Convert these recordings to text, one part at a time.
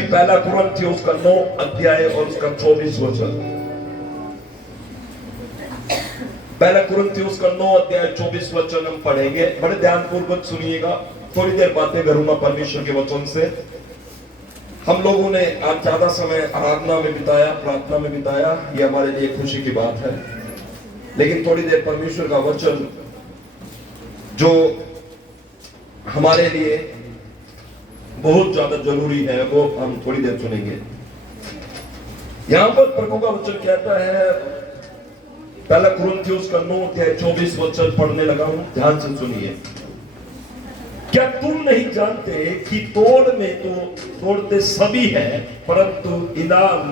चिट्ठी पहला कुरिन्थियों उसका 9 अध्याय और उसका 24 वचन। पहला कुरिन्थियों उसका 9 अध्याय 24 वचन हम पढ़ेंगे। बड़े ध्यानपूर्वक सुनिएगा, थोड़ी देर बातें करूंगा परमेश्वर के वचन से। हम लोगों ने आज ज्यादा समय आराधना में बिताया, प्रार्थना में बिताया, ये हमारे लिए खुशी की बात है। लेकिन थोड़ी देर परमेश्वर का वचन जो हमारे लिए बहुत ज्यादा जरूरी है वो हम थोड़ी देर सुनेंगे। यहां पर प्रभु का वचन कहता है, पहला कुरिन्थियों उसका 9 अध्याय 24 वचन पढ़ने लगा हूं, ध्यान से सुनिए। क्या तुम नहीं जानते कि तोड़ में तो तोड़ते सभी है, परंतु इनाम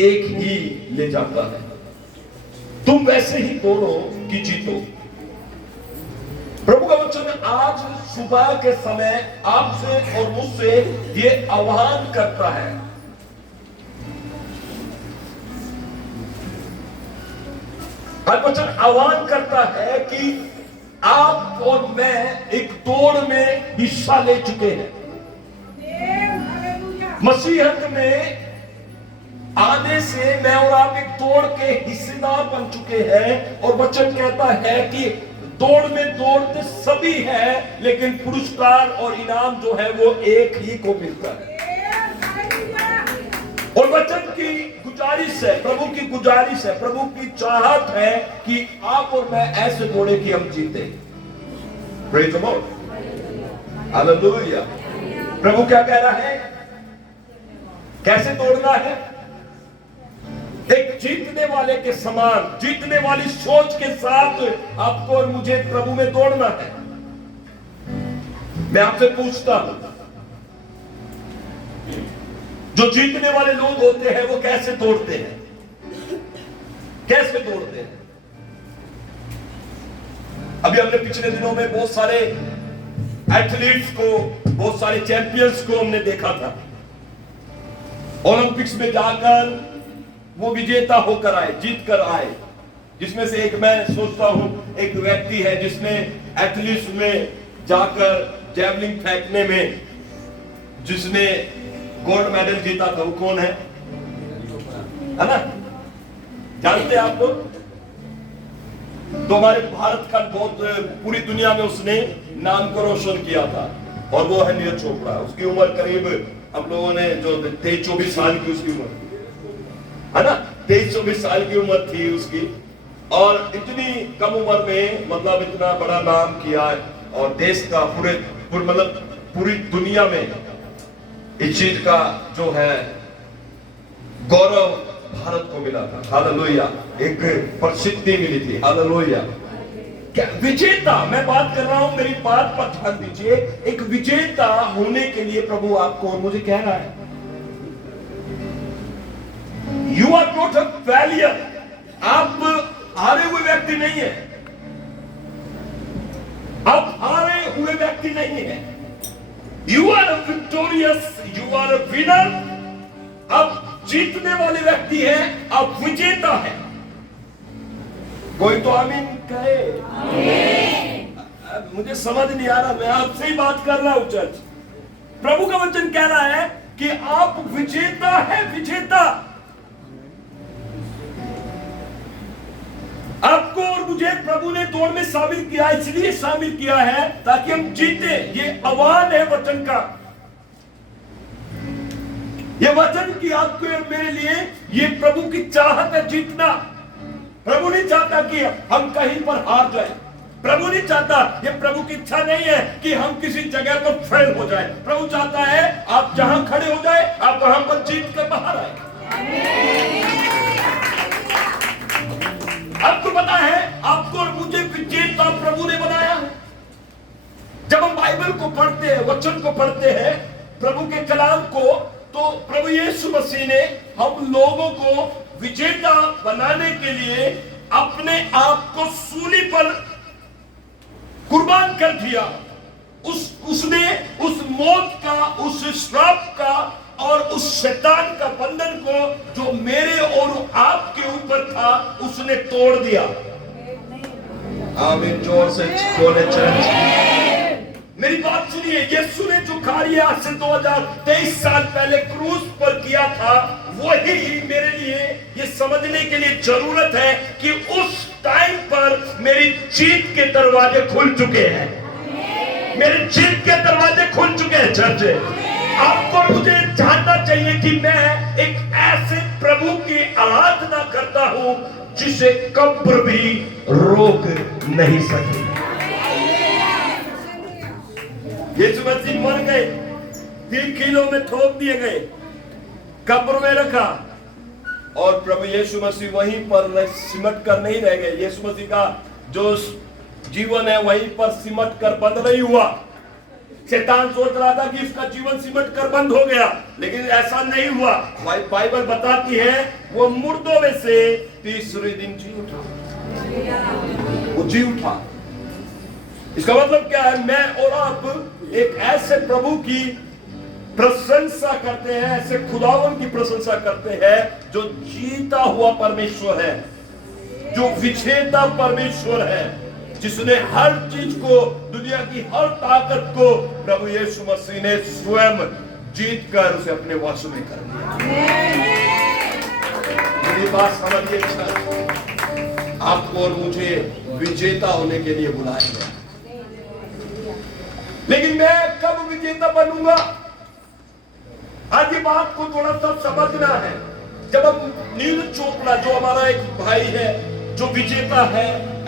एक ही ले जाता है। तुम वैसे ही तोड़ो कि जीतो। प्रभु का वचन आज सुबह के समय आपसे और मुझसे ये आह्वान करता है। आज वचन आह्वान करता है कि आप और मैं एक दौड़ में हिस्सा ले चुके हैं। मसीहत में आने से मैं और आप एक दौड़ के हिस्सेदार बन चुके हैं। और वचन कहता है कि दौड़ में दौड़ते सभी है, लेकिन पुरस्कार और इनाम जो है वो एक ही को मिलता है। और वचन की गुजारिश है, प्रभु की गुजारिश है, प्रभु की चाहत है कि आप और मैं ऐसे दौड़े कि हम जीते। Praise the Lord, hallelujah. प्रभु क्या कह रहा है, कैसे दौड़ना है? एक जीतने वाले के समान, जीतने वाली सोच के साथ आपको और मुझे प्रभु में दौड़ना है। मैं आपसे पूछता हूं, जो जीतने वाले लोग होते हैं वो कैसे दौड़ते हैं? कैसे दौड़ते हैं? अभी हमने पिछले दिनों में बहुत सारे एथलीट्स को, बहुत सारे चैंपियंस को हमने देखा था। ओलंपिक्स में जाकर वो विजेता होकर आए, जीत कर आए। जिसमें से एक, मैं सोचता हूं, एक व्यक्ति है जिसने एथलीट्स में जाकर जैवलिन फेंकने में जिसने गोल्ड मेडल जीता था, वो कौन है ना? जानते हैं आप लोग? तो हमारे भारत का बहुत, पूरी दुनिया में उसने नाम को रोशन किया था, और वो है नीरज चोपड़ा। उसकी उम्र करीब, हम लोगों ने जो 23-24 साल की उसकी उम्र है ना, 23-24 साल की उम्र थी उसकी। और इतनी कम उम्र में मतलब इतना बड़ा नाम किया, और देश का मतलब पूरी दुनिया में इस चीज का जो है गौरव भारत को मिला था। हालेलुया, एक प्रसिद्धि मिली थी। हालेलुया। क्या विजेता, मैं बात कर रहा हूं, मेरी बात पर ध्यान दीजिए। एक विजेता होने के लिए प्रभु आपको और मुझे कह रहा है, you are not a failure. आप हारे हुए व्यक्ति नहीं है, आप हारे हुए व्यक्ति नहीं है। You are a victorious, you are a winner. आप जीतने वाले व्यक्ति हैं, आप विजेता हैं। कोई तो आमीन कहे। मुझे समझ नहीं आ रहा, मैं आपसे ही बात कर रहा हूं चर्च। प्रभु का वचन कह रहा है कि आप विजेता है, विजेता। आपको और मुझे प्रभु ने दौड़ में शामिल किया, इसलिए शामिल किया है ताकि हम जीते। ये आह्वान है वचन का, ये वचन की आपके और मेरे लिए ये प्रभु की चाहत है, जीतना। प्रभु नहीं चाहता कि हम कहीं पर हार जाए। प्रभु नहीं चाहता, ये प्रभु की इच्छा नहीं है कि हम किसी जगह पर फेल हो जाए। प्रभु चाहता है आप जहां खड़े हो जाए, आप वहां पर जीत कर बाहर आए। आपको पता है, आपको और मुझे विजेता प्रभु ने बनाया है। जब हम बाइबल को पढ़ते हैं, वचन को पढ़ते हैं, प्रभु के कलाम को, तो प्रभु यीशु मसीह ने हम लोगों को विजेता बनाने के लिए अपने आप को सूली पर कुर्बान कर दिया। उसने उस मौत का, उस श्राप का और उस शैतान का बंधन को जो मेरे और आपके ऊपर था, उसने तोड़ दिया। आमीन। जोर से बोले चर्च। मेरी बात सुनिए, यीशु ने जो कार्य आज से 2023 साल पहले क्रूस पर किया था, वही मेरे लिए ये समझने के लिए जरूरत है कि उस टाइम पर मेरी जीत के दरवाजे खुल चुके हैं। मेरे जीत के दरवाजे खुल चुके हैं चर्च। आपको मुझे जानना चाहिए कि मैं एक ऐसे प्रभु की आराधना करता हूं जिसे कब्र भी रोक नहीं सकती। यीशु मसीह मर गए, 3 किलो में थोप दिए गए, कब्र में रखा, और प्रभु यीशु मसीह वहीं पर सिमट कर नहीं रह गए। यीशु मसीह का जो जीवन है वहीं पर सिमट कर बंद नहीं हुआ। शैतान सोच रहा था कि उसका जीवन सिमट कर बंद हो गया, लेकिन ऐसा नहीं हुआ। बाइबल बताती है वो मुर्दों में से तीसरे दिन जी उठा, वो जी उठा। इसका मतलब क्या है? मैं और आप एक ऐसे प्रभु की प्रशंसा करते हैं, ऐसे खुदावन की प्रशंसा करते हैं जो जीता हुआ परमेश्वर है, जो विजेता परमेश्वर है, जिसने हर चीज को, दुनिया की हर ताकत को प्रभु यीशु मसीह ने स्वयं जीत कर उसे अपने वश में कर दिया। मेरी बात समझिए, आपको और मुझे विजेता होने के लिए बुलाया गया। लेकिन मैं कब विजेता बनूंगा? आज ये बात को थोड़ा सा समझना है। जब हम नीरज चोपड़ा, जो हमारा एक भाई है, जो विजेता है,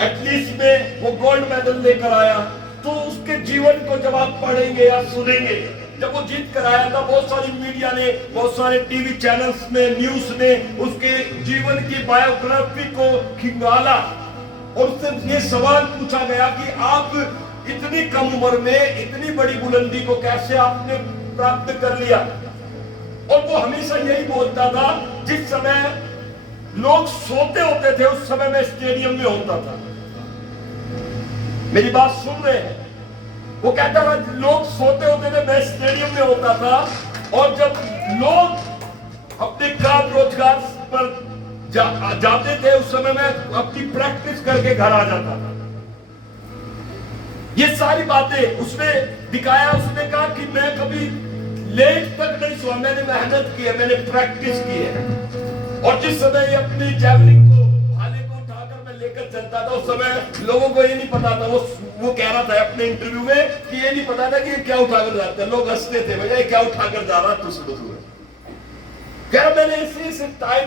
एथलीट्स में वो गोल्ड मेडल लेकर आया, तो उसके जीवन को जब आप पढ़ेंगे या सुनेंगे, जब वो जीत कर आया था, बहुत सारी मीडिया ने, बहुत सारे टीवी चैनल्स ने, न्यूज ने उसके जीवन की बायोग्राफी को खिंगाला और उससे ये सवाल पूछा गया कि आप इतनी कम उम्र में इतनी बड़ी बुलंदी को कैसे आपने प्राप्त कर लिया? और वो हमेशा यही बोलता था, जिस समय लोग सोते होते थे उस समय मैं स्टेडियम में होता था। मेरी बात सुन रहे हैं? वो कहता था लोग सोते होते थे, मैं स्टेडियम में होता था, और जब लोग अपने काम रोजगार पर जाते थे उस समय मैं अपनी प्रैक्टिस करके घर आ जाता था। ये सारी बातें उसने दिखाया। उसने कहा कि मैं कभी लेट तक नहीं सोया, मैंने मेहनत की है, मैंने प्रैक्टिस की है। और जिस समय ये अपनी जैवलिन को, भाले को उठाकर मैं लेकर चलता था, उस समय लोगों को ये नहीं पता था, वो कह रहा था अपने इंटरव्यू में कि ये नहीं पता था कि ये क्या उठाकर जाता है। लोग हंसते थे, भैया क्या उठाकर जा रहा है, कह रहा मैंने इसे टाइम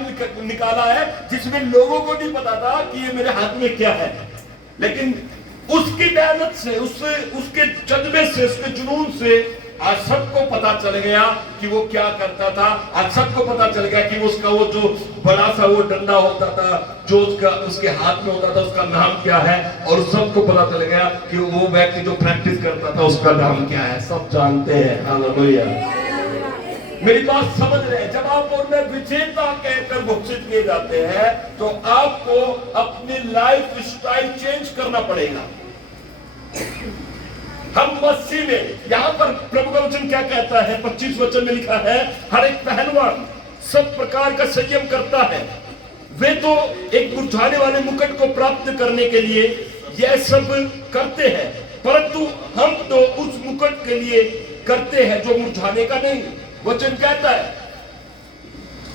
निकाला है जिसमें लोगों को नहीं पता था कि ये मेरे हाथ में क्या है, लेकिन उसकी मेहनत से, उसके जज्बे से, उसके जुनून से आज सबको पता चल गया कि वो क्या करता था। आज सबको पता चल गया कि उसका वो जो बड़ा सा वो डंडा होता था, जो उसके हाथ में होता था, उसका नाम क्या है। और सबको पता चल गया कि वो व्यक्ति जो प्रैक्टिस करता था उसका नाम क्या है। सब जानते हैं। हालेलुया। मेरी बात समझ रहे हैं? जब आप और मैं विजेता कहकर घोषित किए जाते हैं तो आपको अपनी लाइफ स्टाइल चेंज करना पड़ेगा। हम मसीह में, यहां पर प्रभु का वचन क्या कहता है? 25 वचन में लिखा है, हर एक पहलवान सब प्रकार का संयम करता है। वे तो एक मुरझाने वाले मुकुट को प्राप्त करने के लिए यह सब करते हैं, परंतु हम तो उस मुकुट के लिए करते हैं जो मुरझाने का नहीं। वचन कहता है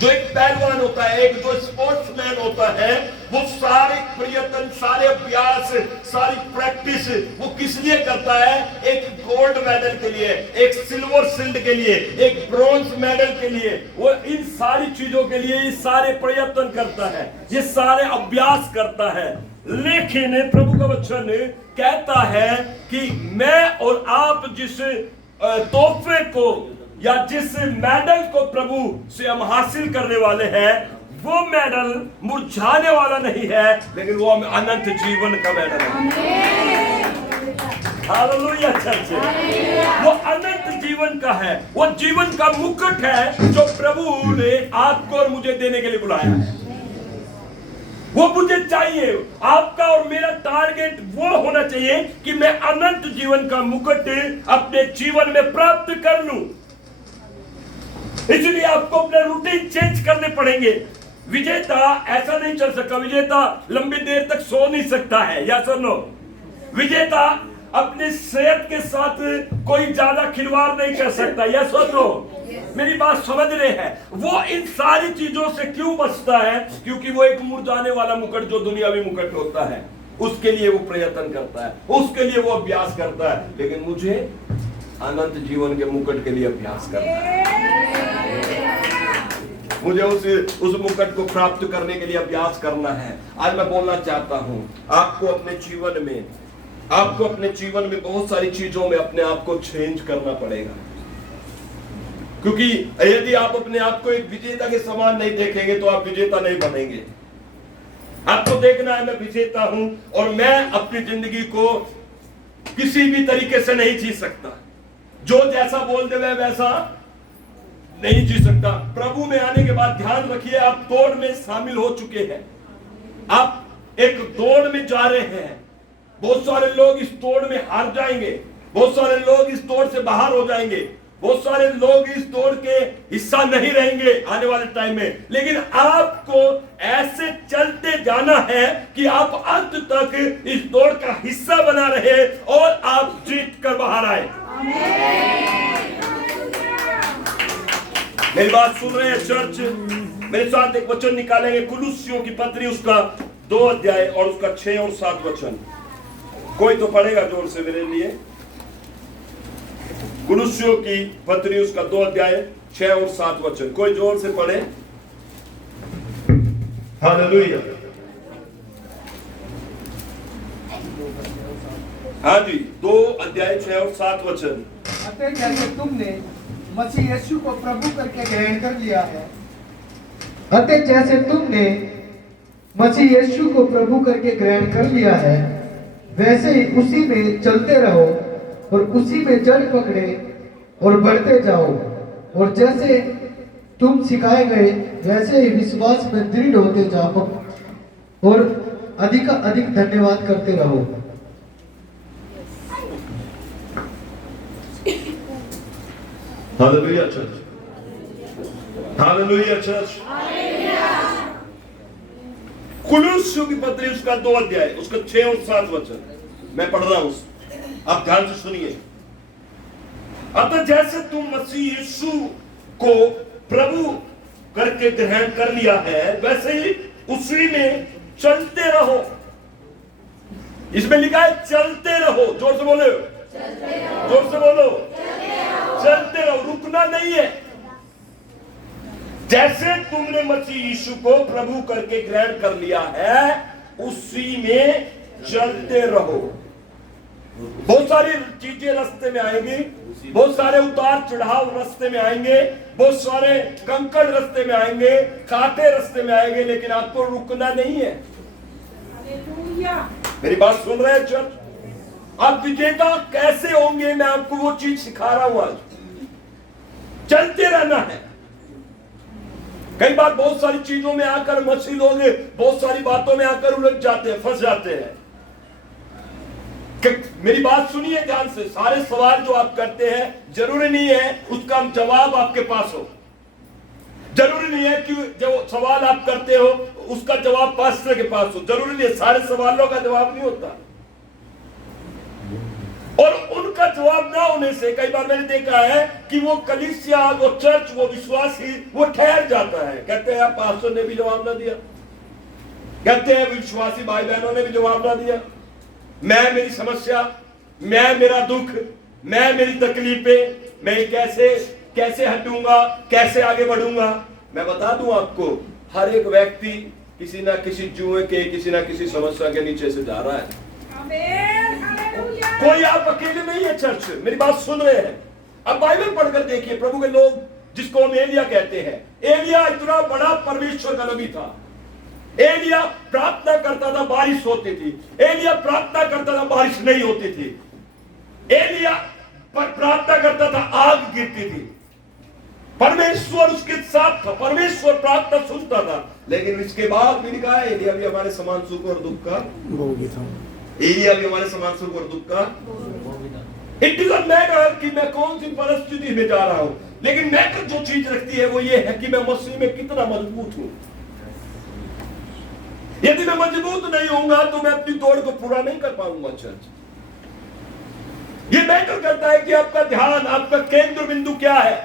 जो एक पहलवान होता है, एक जो स्पोर्ट्समैन होता है, वो सारे प्रयत्न, सारे अभ्यास, सारी प्रैक्टिस वो किस लिए करता है? एक गोल्ड मेडल के लिए, एक सिल्वर शील्ड के लिए, एक ब्रॉन्ज मेडल के लिए। वो इन सारी चीजों के लिए ये सारे प्रयत्न करता है, ये सारे अभ्यास करता है। लेकिन प्रभु का वचन कहता है कि मैं और आप जिस तोहफे को या जिस मेडल को प्रभु से हम हासिल करने वाले हैं, वो मेडल मुरझाने वाला नहीं है, लेकिन वो अनंत जीवन का मेडल है। Hallelujah church. वो अनंत जीवन का है, वो जीवन का मुकुट है जो प्रभु ने आपको और मुझे देने के लिए बुलाया है। वो मुझे चाहिए। आपका और मेरा टारगेट वो होना चाहिए कि मैं अनंत जीवन का मुकुट अपने जीवन में प्राप्त कर लूं। इसलिए आपको अपने रूटीन चेंज करने पड़ेंगे। विजेता ऐसा नहीं चल सकता। विजेता लंबी देर तक सो नहीं सकता है, या सुनो, विजेता अपनी सेहत के साथ कोई ज्यादा खिलवाड़ नहीं कर सकता। यस और नो? मेरी बात समझ रहे हैं? वो इन सारी चीजों से क्यों बचता है? क्योंकि वो एक मुरझाने वाला मुकुट जो दुनियावी मुकुट होता है उसके लिए वो प्रयत्न करता है, उसके लिए वो अभ्यास करता है। लेकिन मुझे अनंत जीवन के मुकुट के लिए अभ्यास करना है, मुझे उस मुकुट को प्राप्त करने के लिए अभ्यास करना है। आज मैं बोलना चाहता हूं आपको अपने जीवन में बहुत सारी चीजों में अपने आप को चेंज करना पड़ेगा। क्योंकि यदि आप अपने आप को एक विजेता के समान नहीं देखेंगे तो आप विजेता नहीं बनेंगे। आपको देखना है मैं विजेता हूं और मैं अपनी जिंदगी को किसी भी तरीके से नहीं जी सकता। जो जैसा बोल दे वैसा नहीं जी सकता। प्रभु में आने के बाद ध्यान रखिए, आप दौड़ में शामिल हो चुके हैं, आप एक दौड़ में जा रहे हैं। बहुत सारे लोग इस दौड़ में हार जाएंगे, बहुत सारे लोग इस दौड़ से बाहर हो जाएंगे, बहुत सारे लोग इस दौड़ के हिस्सा नहीं रहेंगे आने वाले टाइम में। लेकिन आपको ऐसे चलते जाना है कि आप अंत तक इस दौड़ का हिस्सा बना रहे और आप जीत कर बाहर आए। मेरी बात सुन रहे हैं चर्च? मेरे साथ एक वचन निकालेंगे, कुलुस्सियों की पत्री उसका 2 अध्याय और उसका 6 और 7 वचन। कोई तो पढ़ेगा जोर से मेरे लिए? कुलुस्सियों की पत्री उसका 2 अध्याय 6 और 7 वचन, कोई जोर से पढ़े। हालेलुया। हाँ जी, 2 अध्याय 6 और 7 वचन। अतः जैसे तुमने मसीह यीशु को प्रभु करके ग्रहण कर लिया है, अतः जैसे तुमने मसीह यीशु को प्रभु करके ग्रहण कर लिया है, वैसे ही उसी में चलते रहो और उसी में जड़ पकड़े और बढ़ते जाओ। और जैसे तुम सिखाए गए वैसे ही विश्वास में दृढ़ होते जाओ और अधिक धन्यवाद करते रहो। Hallelujah church, hallelujah church. कुलुस्सियों की पत्री उसका 2 अध्याय उसका 6 और 7 वचन मैं पढ़ रहा हूं, आप ध्यान से सुनिए। अतः जैसे तुम मसीह यीशु को प्रभु करके ग्रहण कर लिया है, वैसे ही उसी में चलते रहो। इसमें लिखा है चलते रहो। जोर से बोलो, जोर से बोलो, चलते रहो, रुकना नहीं है। जैसे तुमने मसीह यीशु को प्रभु करके ग्रहण कर लिया है, उसी में चलते रहो। बहुत सारी चीजें रास्ते में आएंगी, बहुत सारे उतार चढ़ाव रास्ते में आएंगे, बहुत सारे कंकड़ रास्ते में आएंगे, कांटे रास्ते में आएंगे, लेकिन आपको रुकना नहीं है। मेरी बात सुन रहे हैं चर्च? आप विजेता कैसे होंगे, मैं आपको वो चीज सिखा रहा हूं आज। चलते रहना है। कई बार बहुत सारी चीजों में आकर मछली लोग बहुत सारी बातों में आकर उलझ जाते हैं, फंस जाते हैं। मेरी बात सुनिए ध्यान से। सारे सवाल जो आप करते हैं जरूरी नहीं है उसका जवाब आपके पास हो। जरूरी नहीं है कि जो सवाल आप करते हो उसका जवाब पास्टर के पास हो। जरूरी नहीं है, सारे सवालों का जवाब नहीं होता। और उनका जवाब ना होने से कई बार मैंने देखा है कि वो कलीसिया, वो चर्च, वो विश्वासी वो ठहर जाता है। कहते हैं पास्टर ने भी जवाब ना दिया, कहते हैं विश्वासी भाई बहनों ने भी जवाब ना दिया। मैं मेरी समस्या, मैं मेरा दुख, मैं मेरी तकलीफें, मैं कैसे हटूंगा, कैसे आगे बढ़ूंगा। मैं बता दूं आपको, हर एक व्यक्ति किसी ना किसी जुए के, किसी ना किसी समस्या के नीचे से जा रहा है। कोई आप अकेले नहीं है चर्च। मेरी बात सुन रहे हैं? अब बाइबल पढ़कर देखिए, प्रभु के लोग जिसको हम एलिया कहते हैं। एलिया इतना बड़ा परमेश्वर का नबी था। एलिया प्रार्थना करता था, बारिश होती थी। एलिया प्रार्थना करता था, बारिश नहीं होती थी। एलिया पर प्रार्थना करता था, आग गिरती थी। परमेश्वर उसके साथ था, परमेश्वर प्रार्थना सुनता था। लेकिन इसके बाद भी लिखा है एलिया भी हमारे समान सुख और दुख का भोगी था। एलिया भी हमारे समान सुख और दुख का। इट डजंट मैटर कि मैं कौन सी परिस्थिति में जा रहा हूं, लेकिन मैटर जो चीज रखती है वो ये है कि मैं मसीह में कितना मजबूत हूं। यदि मैं मजबूत नहीं होऊंगा तो मैं अपनी दौड़ को पूरा नहीं कर पाऊंगा चर्च। ये मैटर करता है कि आपका ध्यान, आपका केंद्र बिंदु क्या है।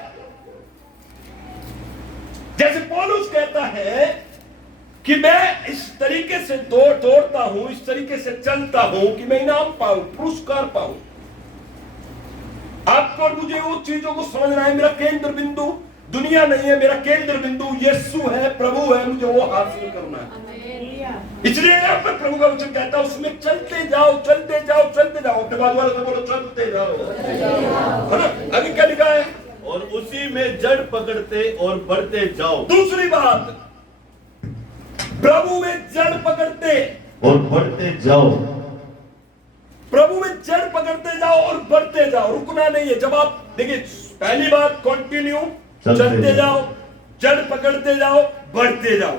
जैसे पौलुस कहता है कि मैं इस तरीके से दौड़ता हूं, इस तरीके से चलता हूं कि मैं इनाम पाऊं, पुरस्कार पाऊं। आपको और मुझे उन चीजों को समझना है। मेरा केंद्र बिंदु दुनिया नहीं है, मेरा केंद्र बिंदु यीशु है, प्रभु है, मुझे वो हासिल करना है। इसलिए यहाँ पर प्रभु का वचन कहता है उसमें चलते जाओ, चलते जाओ, चलते जाओ। अपने बाद वाले से बोलो चलते जाओ, है ना। आगे क्या लिखा है? और उसी में जड़ पकड़ते और बढ़ते जाओ। दूसरी बात, प्रभु में जड़ पकड़ते और बढ़ते जाओ। प्रभु में जड़ पकड़ते जाओ और बढ़ते जाओ, रुकना नहीं है। जब आप देखिए, पहली बात कंटिन्यू, चलते जाओ, जड़ पकड़ते जाओ, बढ़ते जाओ।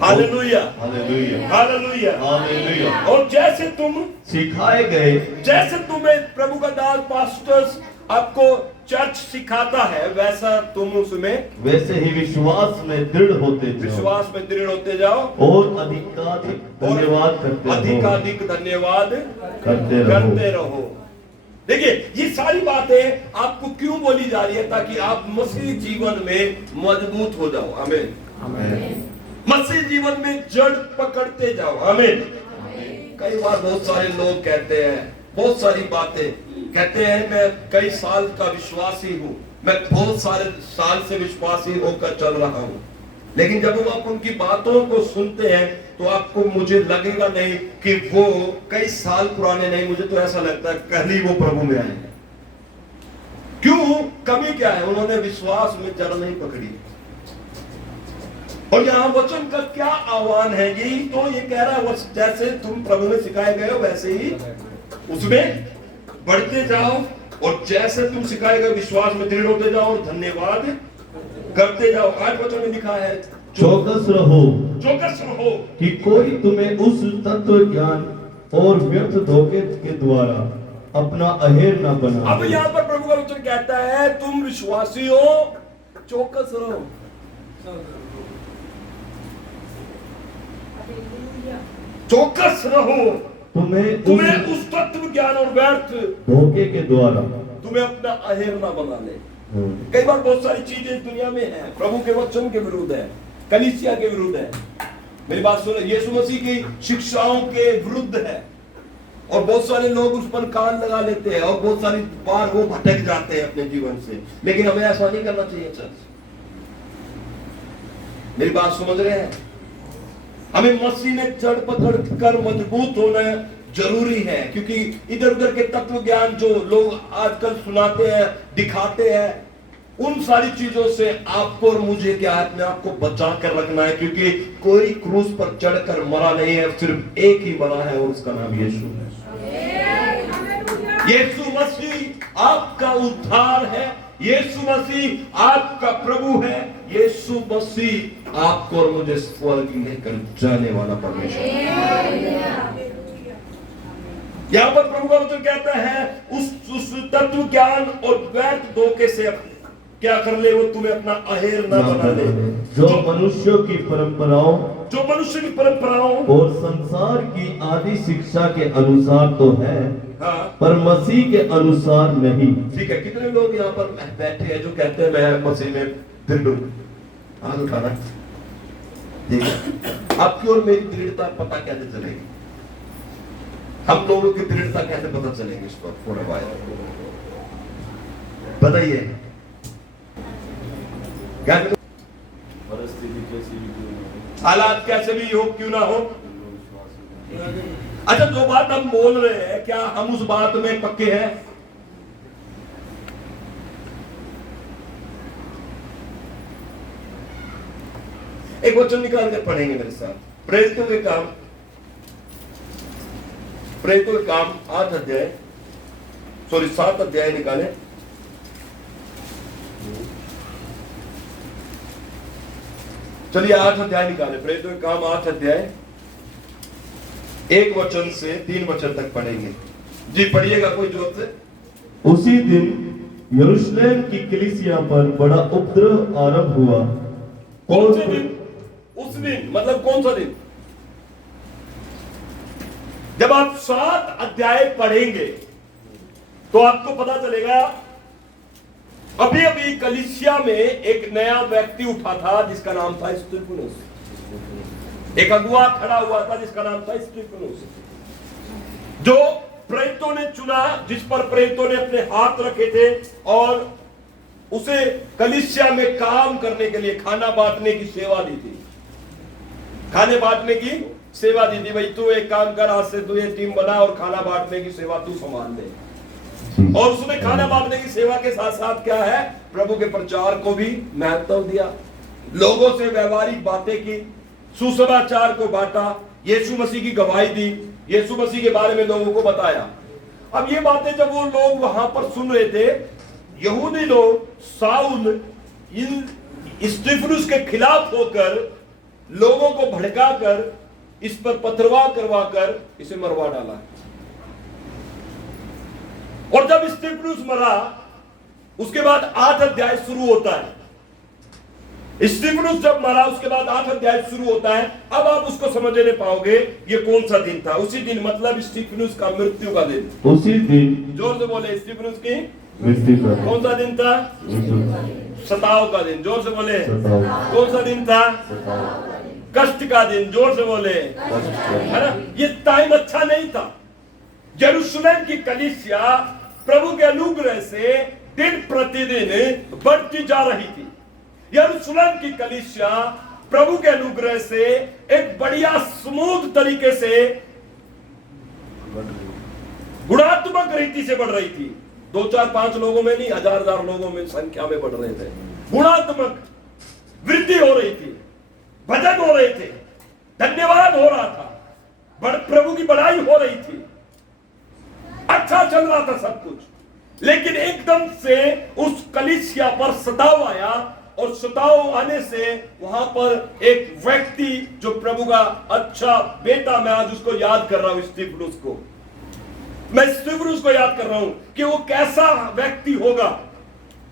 Hallelujah, hallelujah, hallelujah, hallelujah. और जैसे तुम सिखाए गए, जैसे तुम्हें प्रभु का दास पास्टर्स आपको चर्च सिखाता है, वैसा तुम उसमें वैसे ही विश्वास में दृढ़ होते जाओ। विश्वास में दृढ़ होते जाओ और अधिकाधिक धन्यवाद करते रहो। अधिकाधिक धन्यवाद करते करते रहो। देखिए, ये सारी बातें आपको क्यों बोली जा रही है? ताकि आप मसीह जीवन में मजबूत हो जाओ। आमीन। आमीन। मसीह जीवन में जड़ पकड़ते जाओ। आमीन। कई बार बहुत सारे लोग कहते हैं, बहुत सारी बातें कहते हैं, मैं कई साल का विश्वासी हूं, मैं बहुत सारे साल से विश्वासी होकर चल रहा हूं। लेकिन जब आप उनकी बातों को सुनते हैं तो आपको, मुझे लगेगा नहीं कि वो कई साल पुराने नहीं, मुझे तो ऐसा लगता है कल ही वो प्रभु में आए हैं। क्यों? कमी क्या है? उन्होंने विश्वास में जड़ नहीं पकड़ी। और यहां वचन का क्या आह्वान है? यही तो ये कह रहा है, जैसे तुम प्रभु में सिखाए गए हो वैसे ही उसमें बढ़ते जाओ, और जैसे तुम सिखाए गए विश्वास में दृढ़ होते जाओ और धन्यवाद करते जाओ। 8 वचन में लिखा है, चौकस रहो, चौकस रहो कि कोई तुम्हें उस तत्व ज्ञान और व्यर्थ धोखे के द्वारा अपना अहेर न बना। अब यहाँ पर प्रभु का वचन कहता है, तुम विश्वासी हो, चौकस रहो। चौकस रहो, तुम्हें उस तत्व ज्ञान और व्यर्थ धोखे के द्वारा तुम्हें अपना अहेर ना बना ले। कई बार बहुत सारी चीजें दुनिया में है, प्रभु के वचन के विरुद्ध है, कलीसिया के विरुद्ध है। मेरी बात सुनो, यीशु मसीह की शिक्षाओं के विरुद्ध है, और बहुत सारे लोग उस पर कान लगा लेते हैं, और बहुत सारी बार वो भटक जाते हैं अपने जीवन से। लेकिन हमें ऐसा नहीं करना चाहिए चर्च। मेरी बात समझ रहे हैं? हमें मसीह में जड़ पकड़ कर मजबूत होना जरूरी है, क्योंकि इधर उधर के तत्व ज्ञान जो लोग आजकल सुनाते हैं, दिखाते हैं, उन सारी चीजों से आपको और मुझे क्या है, अपने आप को बचा कर रखना है। क्योंकि कोई क्रूस पर चढ़कर मरा नहीं है, सिर्फ एक ही मरा है, और उसका नाम यीशु है। यीशु मसीह आपका उद्धार है, यीशु मसीह आपका प्रभु है, यीशु मसीह आपको और मुझे स्वर्ग लेकर जाने वाला परमेश्वर। यहां पर प्रभु का वचन कहता है, उस तत्व ज्ञान और व्यर्थ धोखे से क्या कर ले, वो तुम्हें अपना अहेर ना बना ले। जो मनुष्यों की परंपराओं, जो मनुष्य की परंपराओं और संसार की आदि शिक्षा के अनुसार तो है, हाँ, पर मसीह के अनुसार नहीं। ठीक है। कितने लोग यहाँ पर बैठे हैं जो कहते हैं मैं मसीह में दृढ़ हूं? हाथ उठाना। देखिए, आपकी और मेरी दृढ़ता पता कैसे चलेगी? हम लोगों की दृढ़ता कैसे पता चलेगी? इस पर थोड़ा बताइए, क्या परिस्थिति कैसी भी क्यों ना हो, हालात कैसे भी हो, क्यों ना हो। अच्छा, जो बात हम बोल रहे हैं, क्या हम उस बात में पक्के हैं? एक वचन निकाल कर पढ़ेंगे मेरे साथ। प्रेरितों के काम 8 अध्याय, 7 अध्याय निकाले। चलिए 8 अध्याय निकाले। प्रेरितों के काम 8 अध्याय 1 वचन से 3 वचन तक पढ़ेंगे। जी पढ़िएगा कोई जोर से। उसी दिन यरूशलेम की कलीसिया पर बड़ा उपद्रव आरंभ हुआ। कौन से दिन? उस दिन मतलब कौन सा दिन? जब आप 7 अध्याय पढ़ेंगे तो आपको पता चलेगा अभी अभी कलीसिया में एक नया व्यक्ति उठा था जिसका नाम था स्तिफनुस। एक अगुआ खड़ा हुआ था जिसका नाम था स्तिफनुस, जो प्रेरितों ने चुना, जिस पर प्रेरितों ने अपने हाथ रखे थे और उसे कलीसिया में काम करने के लिए खाना बांटने की सेवा दी थी। खाने बांटने की सेवा दी थी, भाई तू एक काम कर, आज से तू ये टीम बना और खाना बांटने की सेवा तू संभाल ले। और उसने खाना बांटने की सेवा के साथ साथ क्या है, प्रभु के प्रचार को भी महत्व दिया, लोगों से व्यवहारिक बातें की, सुसमाचार को बांटा, यीशु मसीह की गवाही दी, यीशु मसीह के बारे में लोगों को बताया। अब ये बातें जब वो लोग वहां पर सुन रहे थे, यहूदी लोग, साउल इन स्तिफनुस के खिलाफ होकर लोगों को भड़काकर इस पर पथरवाह करवाकर इसे मरवा डाला। और जब स्तिफनुस मरा, उसके बाद 8 अध्याय शुरू होता है। स्तिफनुस जब मरा उसके बाद 8 अध्याय शुरू होता है। अब आप उसको समझ नहीं पाओगे ये कौन सा दिन था। उसी दिन मतलब स्तिफनुस का मृत्यु का दिन। उसी दिन, जोर से बोले, स्तिफनुस की मृत्यु का कौन सा दिन था? सताव का दिन। जोर से बोले, कौन सा दिन था? कष्ट का दिन। जोर से बोले, है ना। ये टाइम अच्छा नहीं था। यरूशलेम की कलीसिया प्रभु के अनुग्रह से दिन प्रतिदिन बढ़ती जा रही थी। यरूशलेम की कलीसिया प्रभु के अनुग्रह से एक बढ़िया स्मूथ तरीके से गुणात्मक रीति से बढ़ रही थी। 2, 4, 5 लोगों में नहीं, हजार लोगों में संख्या में बढ़ रहे थे। गुणात्मक वृद्धि हो रही थी, भजन हो रहे थे, धन्यवाद हो रहा था, प्रभु की बड़ाई हो रही थी, अच्छा चल रहा था सब कुछ। लेकिन एकदम से उस कलीसिया पर सताव आया, और सताव आने से वहां पर एक व्यक्ति जो प्रभु का अच्छा बेटा, मैं आज उसको याद कर रहा हूं, स्तिफनुस को। मैं स्तिफनुस को याद कर रहा हूं कि वो कैसा व्यक्ति होगा,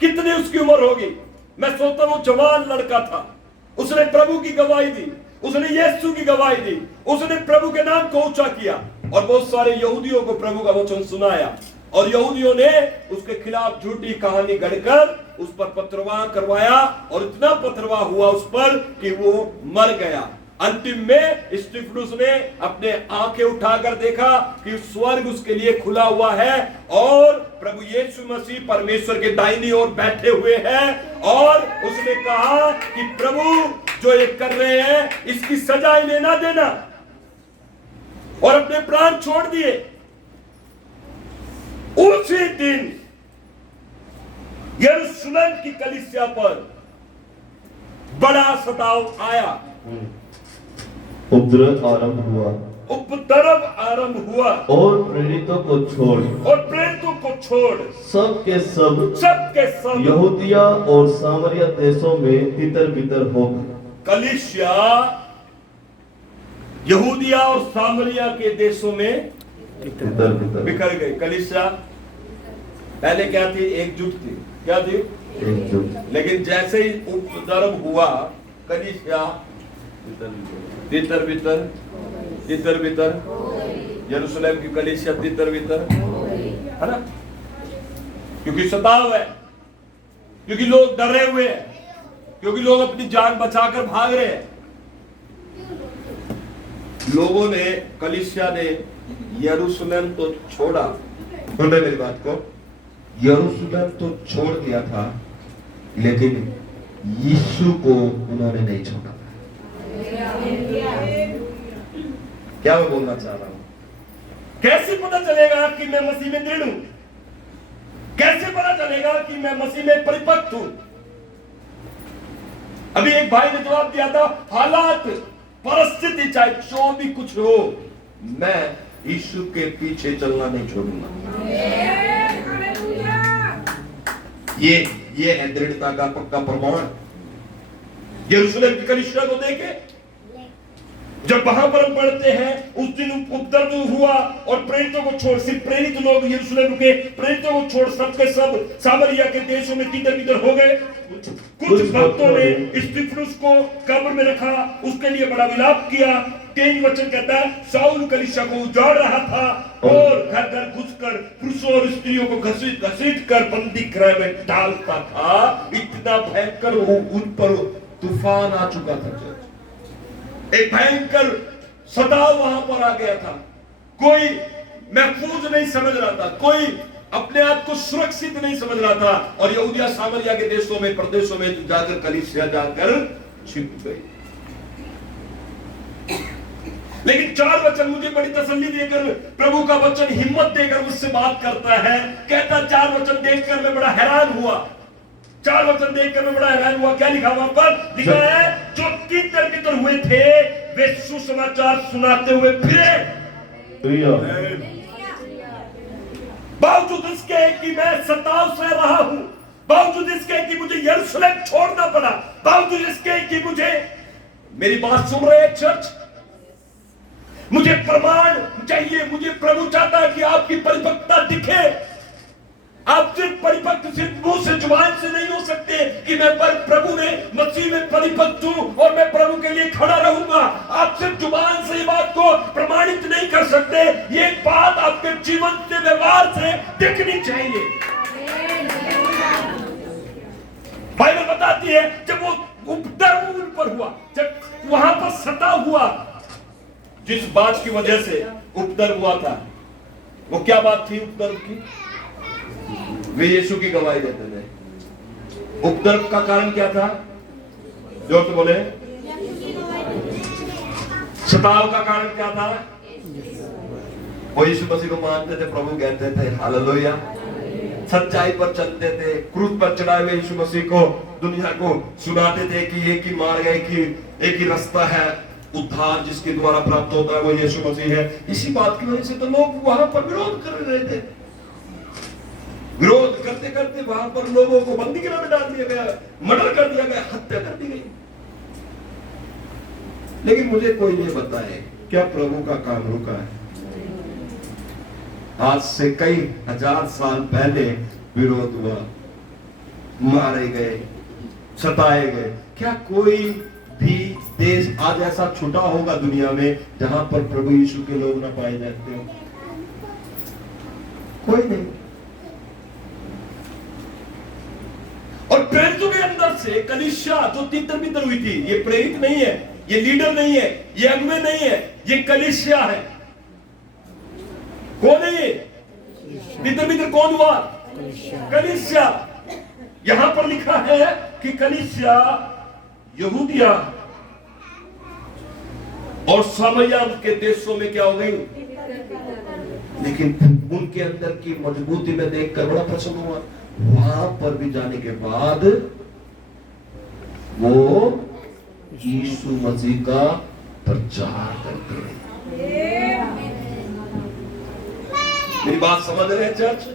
कितनी उसकी उम्र होगी। मैं सोचता हूं जवान लड़का था, उसने प्रभु की गवाही दी, उसने यीशु की गवाही दी, उसने प्रभु के नाम को ऊंचा किया और बहुत सारे यहूदियों को प्रभु का वचन सुनाया। और यहूदियों ने उसके खिलाफ झूठी कहानी गढ़कर उस पर पथरवाह करवाया, और इतना पथरवाह हुआ उस पर कि वो मर गया। अंतिम में स्तिफनुस ने अपने आंखें उठाकर देखा कि स्वर्ग उसके लिए खुला हुआ है और प्रभु यीशु मसीह परमेश्वर के दाहिनी ओर बैठे हुए हैं। और उसने कहा कि प्रभु जो ये कर रहे हैं इसकी सजा इन्हें ना देना, और अपने प्राण छोड़ दिए। उसी दिन यरूशलेम की कलीसिया पर बड़ा सताव आया, उपद्रव आरंभ हुआ, उपद्रव आरंभ हुआ, और प्रेरितों को छोड़ सब के सब यहूदिया और सामरिया देशों में तितर बितर हो गए। कलीसिया यहूदिया और सामरिया के देशों में तितर बिखर गई। कलीसिया पहले क्या थी? एकजुट थी। क्या थी? एकजुट। लेकिन जैसे ही उपद्रव हुआ, कलीसिया तितर बितर, यरूशलेम की कलीसिया तितर बितर, है ना। क्योंकि सताव है, क्योंकि लोग डरे हुए हैं, क्योंकि लोग अपनी जान बचाकर भाग रहे हैं। लोगों ने, कलीसिया ने यरूशलेम तो छोड़ा, सुन रहे मेरी बात को, यरूशलेम तो छोड़ दिया था, लेकिन यीशु को उन्होंने नहीं छोड़ा। क्या मैं बोलना चाह रहा हूं? कैसे पता चलेगा कि मैं मसीह में दृढ़ हूं? कैसे पता चलेगा कि मैं मसीह में परिपक्व हूं? अभी एक भाई ने जवाब दिया था, हालात, परिस्थिति चाहे जो भी कुछ हो, मैं यीशु के पीछे चलना नहीं छोड़ूंगा। ये है दृढ़ता का पक्का प्रमाण। यरूशलेम की कलीसिया को देखे, जब वहां पर हम पढ़ते हैं उस दिन उपद्रव हुआ और प्रेरितों को छोड़, सिर्फ प्रेरित लोग यरूशलेम के, प्रेरितों को छोड़ सबके सब सामरिया के देशों में तितर बितर हो गए। कुछ भक्तों ने स्तिफनुस को कब्र में रखा, उसके लिए बड़ा विलाप किया, 23 वचन कहता है, शाऊल कलीसिया को उजाड़ रहा था और घर घर घुसकर पुरुषों और स्त्रियों को घसीट घसीट कर बंदी गृह में डालता था। इतना भयंकर उन पर तूफान आ चुका था। एक भयंकर सताव वहां पर आ गया था। कोई महफूज नहीं समझ रहा था, कोई अपने आप को सुरक्षित नहीं समझ रहा था। और यहूदिया सामरिया के देशों में प्रदेशों में जाकर कलीसिया जाकर छिप गई। लेकिन 4 वचन मुझे बड़ी तसल्ली देकर, प्रभु का वचन हिम्मत देकर मुझसे बात करता है। कहता 4 वचन देखकर मैं बड़ा हैरान हुआ। 4 वचन देखकर मैं बड़ा हैरान हुआ। क्या लिखा वहां पर? लिखा है, जो तितर बितर हुए थे वे सुसमाचार सुनाते हुए फिरे। बावजूद इसके कि मैं सताव से रहा हूं, बावजूद इसके कि मुझे यरूशलेम छोड़ना पड़ा, बावजूद इसके कि मुझे, मेरी बात सुन रहे हैं चर्च, मुझे प्रमाण चाहिए। मुझे प्रभु चाहता है कि आपकी परिपक्वता दिखे। आप सिर्फ परिपक्व सिर्फ मुंह से जुबान से नहीं हो सकते कि मैं प्रभु ने मसीह में परिपक्व हूं और मैं प्रभु के लिए खड़ा रहूंगा। आप सिर्फ जुबान से बात को प्रमाणित नहीं कर सकते। ये बात आपके जीवन से, व्यवहार से दिखनी चाहिए। बाइबल बताती है जब वो उपद्रव उन पर हुआ, जब वहां पर सताव हुआ, जिस बात की वजह से उपद्रव हुआ था, वो क्या बात थी उपद्रव की? वे यीशु की गवाही देते थे। उपद्रव का कारण क्या था? जोर से बोले। सताव का कारण क्या था? वो यीशु मसीह को मानते थे, प्रभु कहते थे, हालेलुया। सच्चाई पर चलते थे, क्रूस पर चढ़ाए हुए यीशु मसीह को दुनिया को सुनाते थे कि एक ही मार्ग है, कि एक ही रास्ता है, उद्धार जिसके द्वारा प्राप्त होता है वो यीशु मसीह है। इसी बात की वजह से तो लोग वहां पर विरोध कर रहे थे। विरोध करते करते वहां पर लोगों को बंदी गृह में डाल दिया गया, मर्डर कर दिया गया, हत्या कर दी गई। लेकिन मुझे कोई ये बताए, क्या प्रभु का काम रुका है? आज से कई हजार साल पहले विरोध हुआ, मारे गए, सताए गए। क्या कोई भी देश आज ऐसा छूटा होगा दुनिया में जहां पर प्रभु यीशु के लोग ना पाए जाते हो? कोई नहीं। और प्रेरितों के अंदर से कलीसिया जो तितर बितर हुई थी, ये प्रेरित नहीं है, ये लीडर नहीं है, ये अगुवे नहीं है, ये कलीसिया है। कौन है ये तितर बितर? कौन हुआ? कलीसिया। यहां पर लिखा है कि कलीसिया यहूदिया और सामरिया के देशों में क्या हो गई? लेकिन उनके अंदर की मजबूती में देखकर बड़ा प्रसन्न हुआ। वहां पर भी जाने के बाद वो यीशु मसीह का प्रचार करते रहे। मेरी बात समझ रहे हैं चर्च?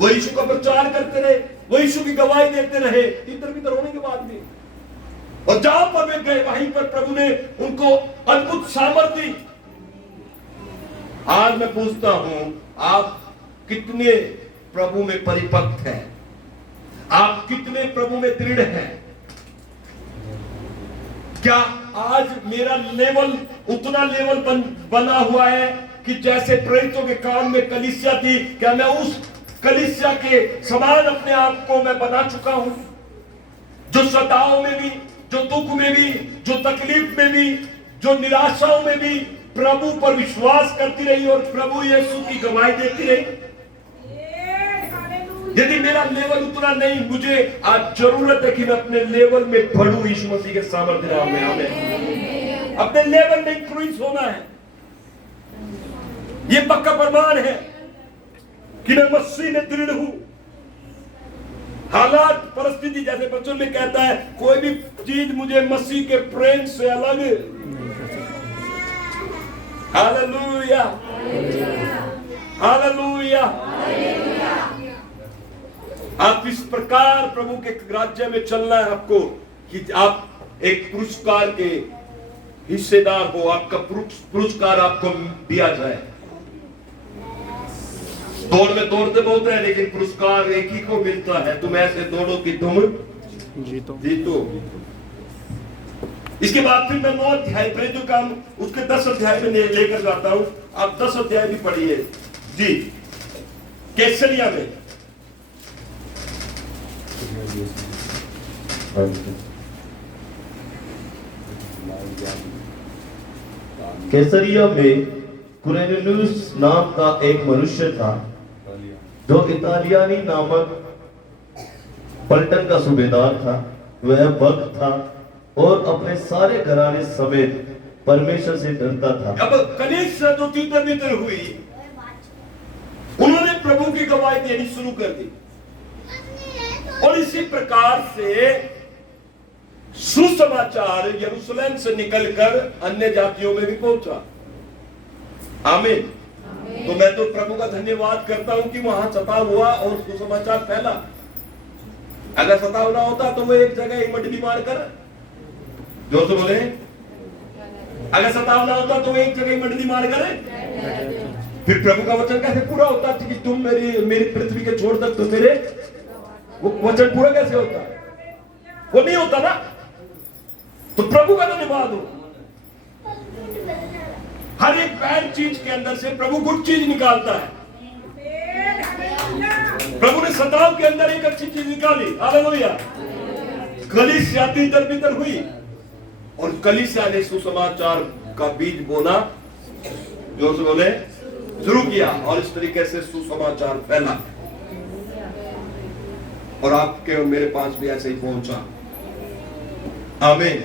वो यीशु का प्रचार करते रहे, वो यीशु की गवाही देते रहे इधर भीतर होने के बाद भी। और जहां पर वे गए वहीं पर प्रभु ने उनको अद्भुत सामर्थ्य दी। आज मैं पूछता हूं, आप कितने प्रभु में परिपक्व हैं? आप कितने प्रभु में दृढ़ हैं? क्या आज मेरा लेवल उतना लेवल बना हुआ है कि जैसे प्रेरितों के कान में कलीसिया थी, क्या मैं उस कलीसिया के समान अपने आप को मैं बना चुका हूं? जो सताओं में भी, जो दुख में भी, जो तकलीफ में भी, जो निराशाओं में भी प्रभु पर विश्वास करती रही और प्रभु यीशु की गवाही देती रही। यदि मेरा लेवल उतना नहीं, मुझे आज जरूरत है कि मैं अपने लेवल में बढ़ूं यीशु मसीह के सामर्थ्य नाम में। आमीन। अपने लेवल में इंक्रीज होना है। यह पक्का प्रमाण है कि मैं मसीह में दृढ़ हूं। हालात, परिस्थिति, जैसे बच्चों में कहता है, कोई भी चीज मुझे मसीह के प्रेम से अलग। Hallelujah, hallelujah. आप इस प्रकार प्रभु के राज्य में चलना है आपको कि आप एक पुरस्कार के हिस्सेदार हो। आपका पुरस्कार आपको दिया जाए। दौड़ में दौड़ते बहुत है, लेकिन पुरस्कार एक ही को मिलता है। तुम ऐसे दौड़ो कि तुम जीतो। इसके बाद फिर मैं 9 अध्याय प्रेरितों का काम उसके 10 अध्याय में लेकर जाता हूं। आप 10 अध्याय भी पढ़िए जी। कैसरिया में कैसरिया में कुरनेलियुस नाम का एक मनुष्य था जो इतालियानी नामक पलटन का सूबेदार था। वह भक्त था और अपने सारे घराने समेत परमेश्वर से डरता था। अब कलीसिया जो तीतर हुई, उन्होंने प्रभु की गवाही देनी शुरू कर दी और इसी प्रकार से सुसमाचार यरूशलेम से निकलकर अन्य जातियों में भी पहुंचा। आमीन। तो मैं तो प्रभु का धन्यवाद करता हूं कि वहां सताव हुआ और सुसमाचार फैला। अगर सताव ना होता तो वो एक जगह ही मंडली मार कर, जो से बोले, अगर सताव ना होता तो वो एक जगह ही मंडली मार कर, फिर प्रभु का वचन कैसे पूरा होता कि तुम मेरी पृथ्वी के छोड़ तक तुम मेरे, वो वचन पूरा कैसे होता? वो नहीं होता ना। तो प्रभु का धन्यवाद हो। हर एक बैड चीज के अंदर से प्रभु गुड चीज निकालता है। प्रभु ने सताव के अंदर एक अच्छी चीज निकाली। हालेलुया। कलीसिया तीतर बितर हुई और कलीसिया ने सुसमाचार का बीज बोना, जो से बोले, शुरू किया और इस तरीके से सुसमाचार फैला और आपके और मेरे पास भी ऐसे ही पहुंचा। आमीन।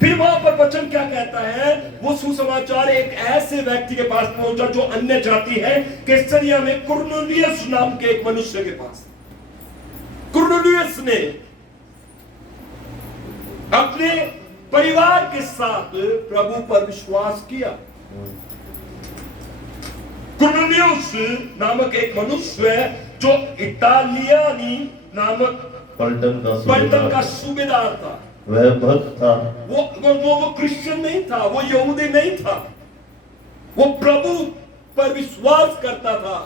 फिर वहां पर वचन क्या कहता है? वो सुसमाचार एक ऐसे व्यक्ति के पास पहुंचा जो अन्य जाति है। कैसरिया में कुरनेलियुस नाम के एक मनुष्य के पास। कुरनेलियुस ने अपने परिवार के साथ प्रभु पर विश्वास किया। कुरनेलियुस नामक एक मनुष्य जो इटालियानी नामक पलटन का सूबेदार था। वह भक्त था। वो क्रिश्चियन नहीं था, वो यहूदी नहीं था, वो प्रभु पर विश्वास करता था,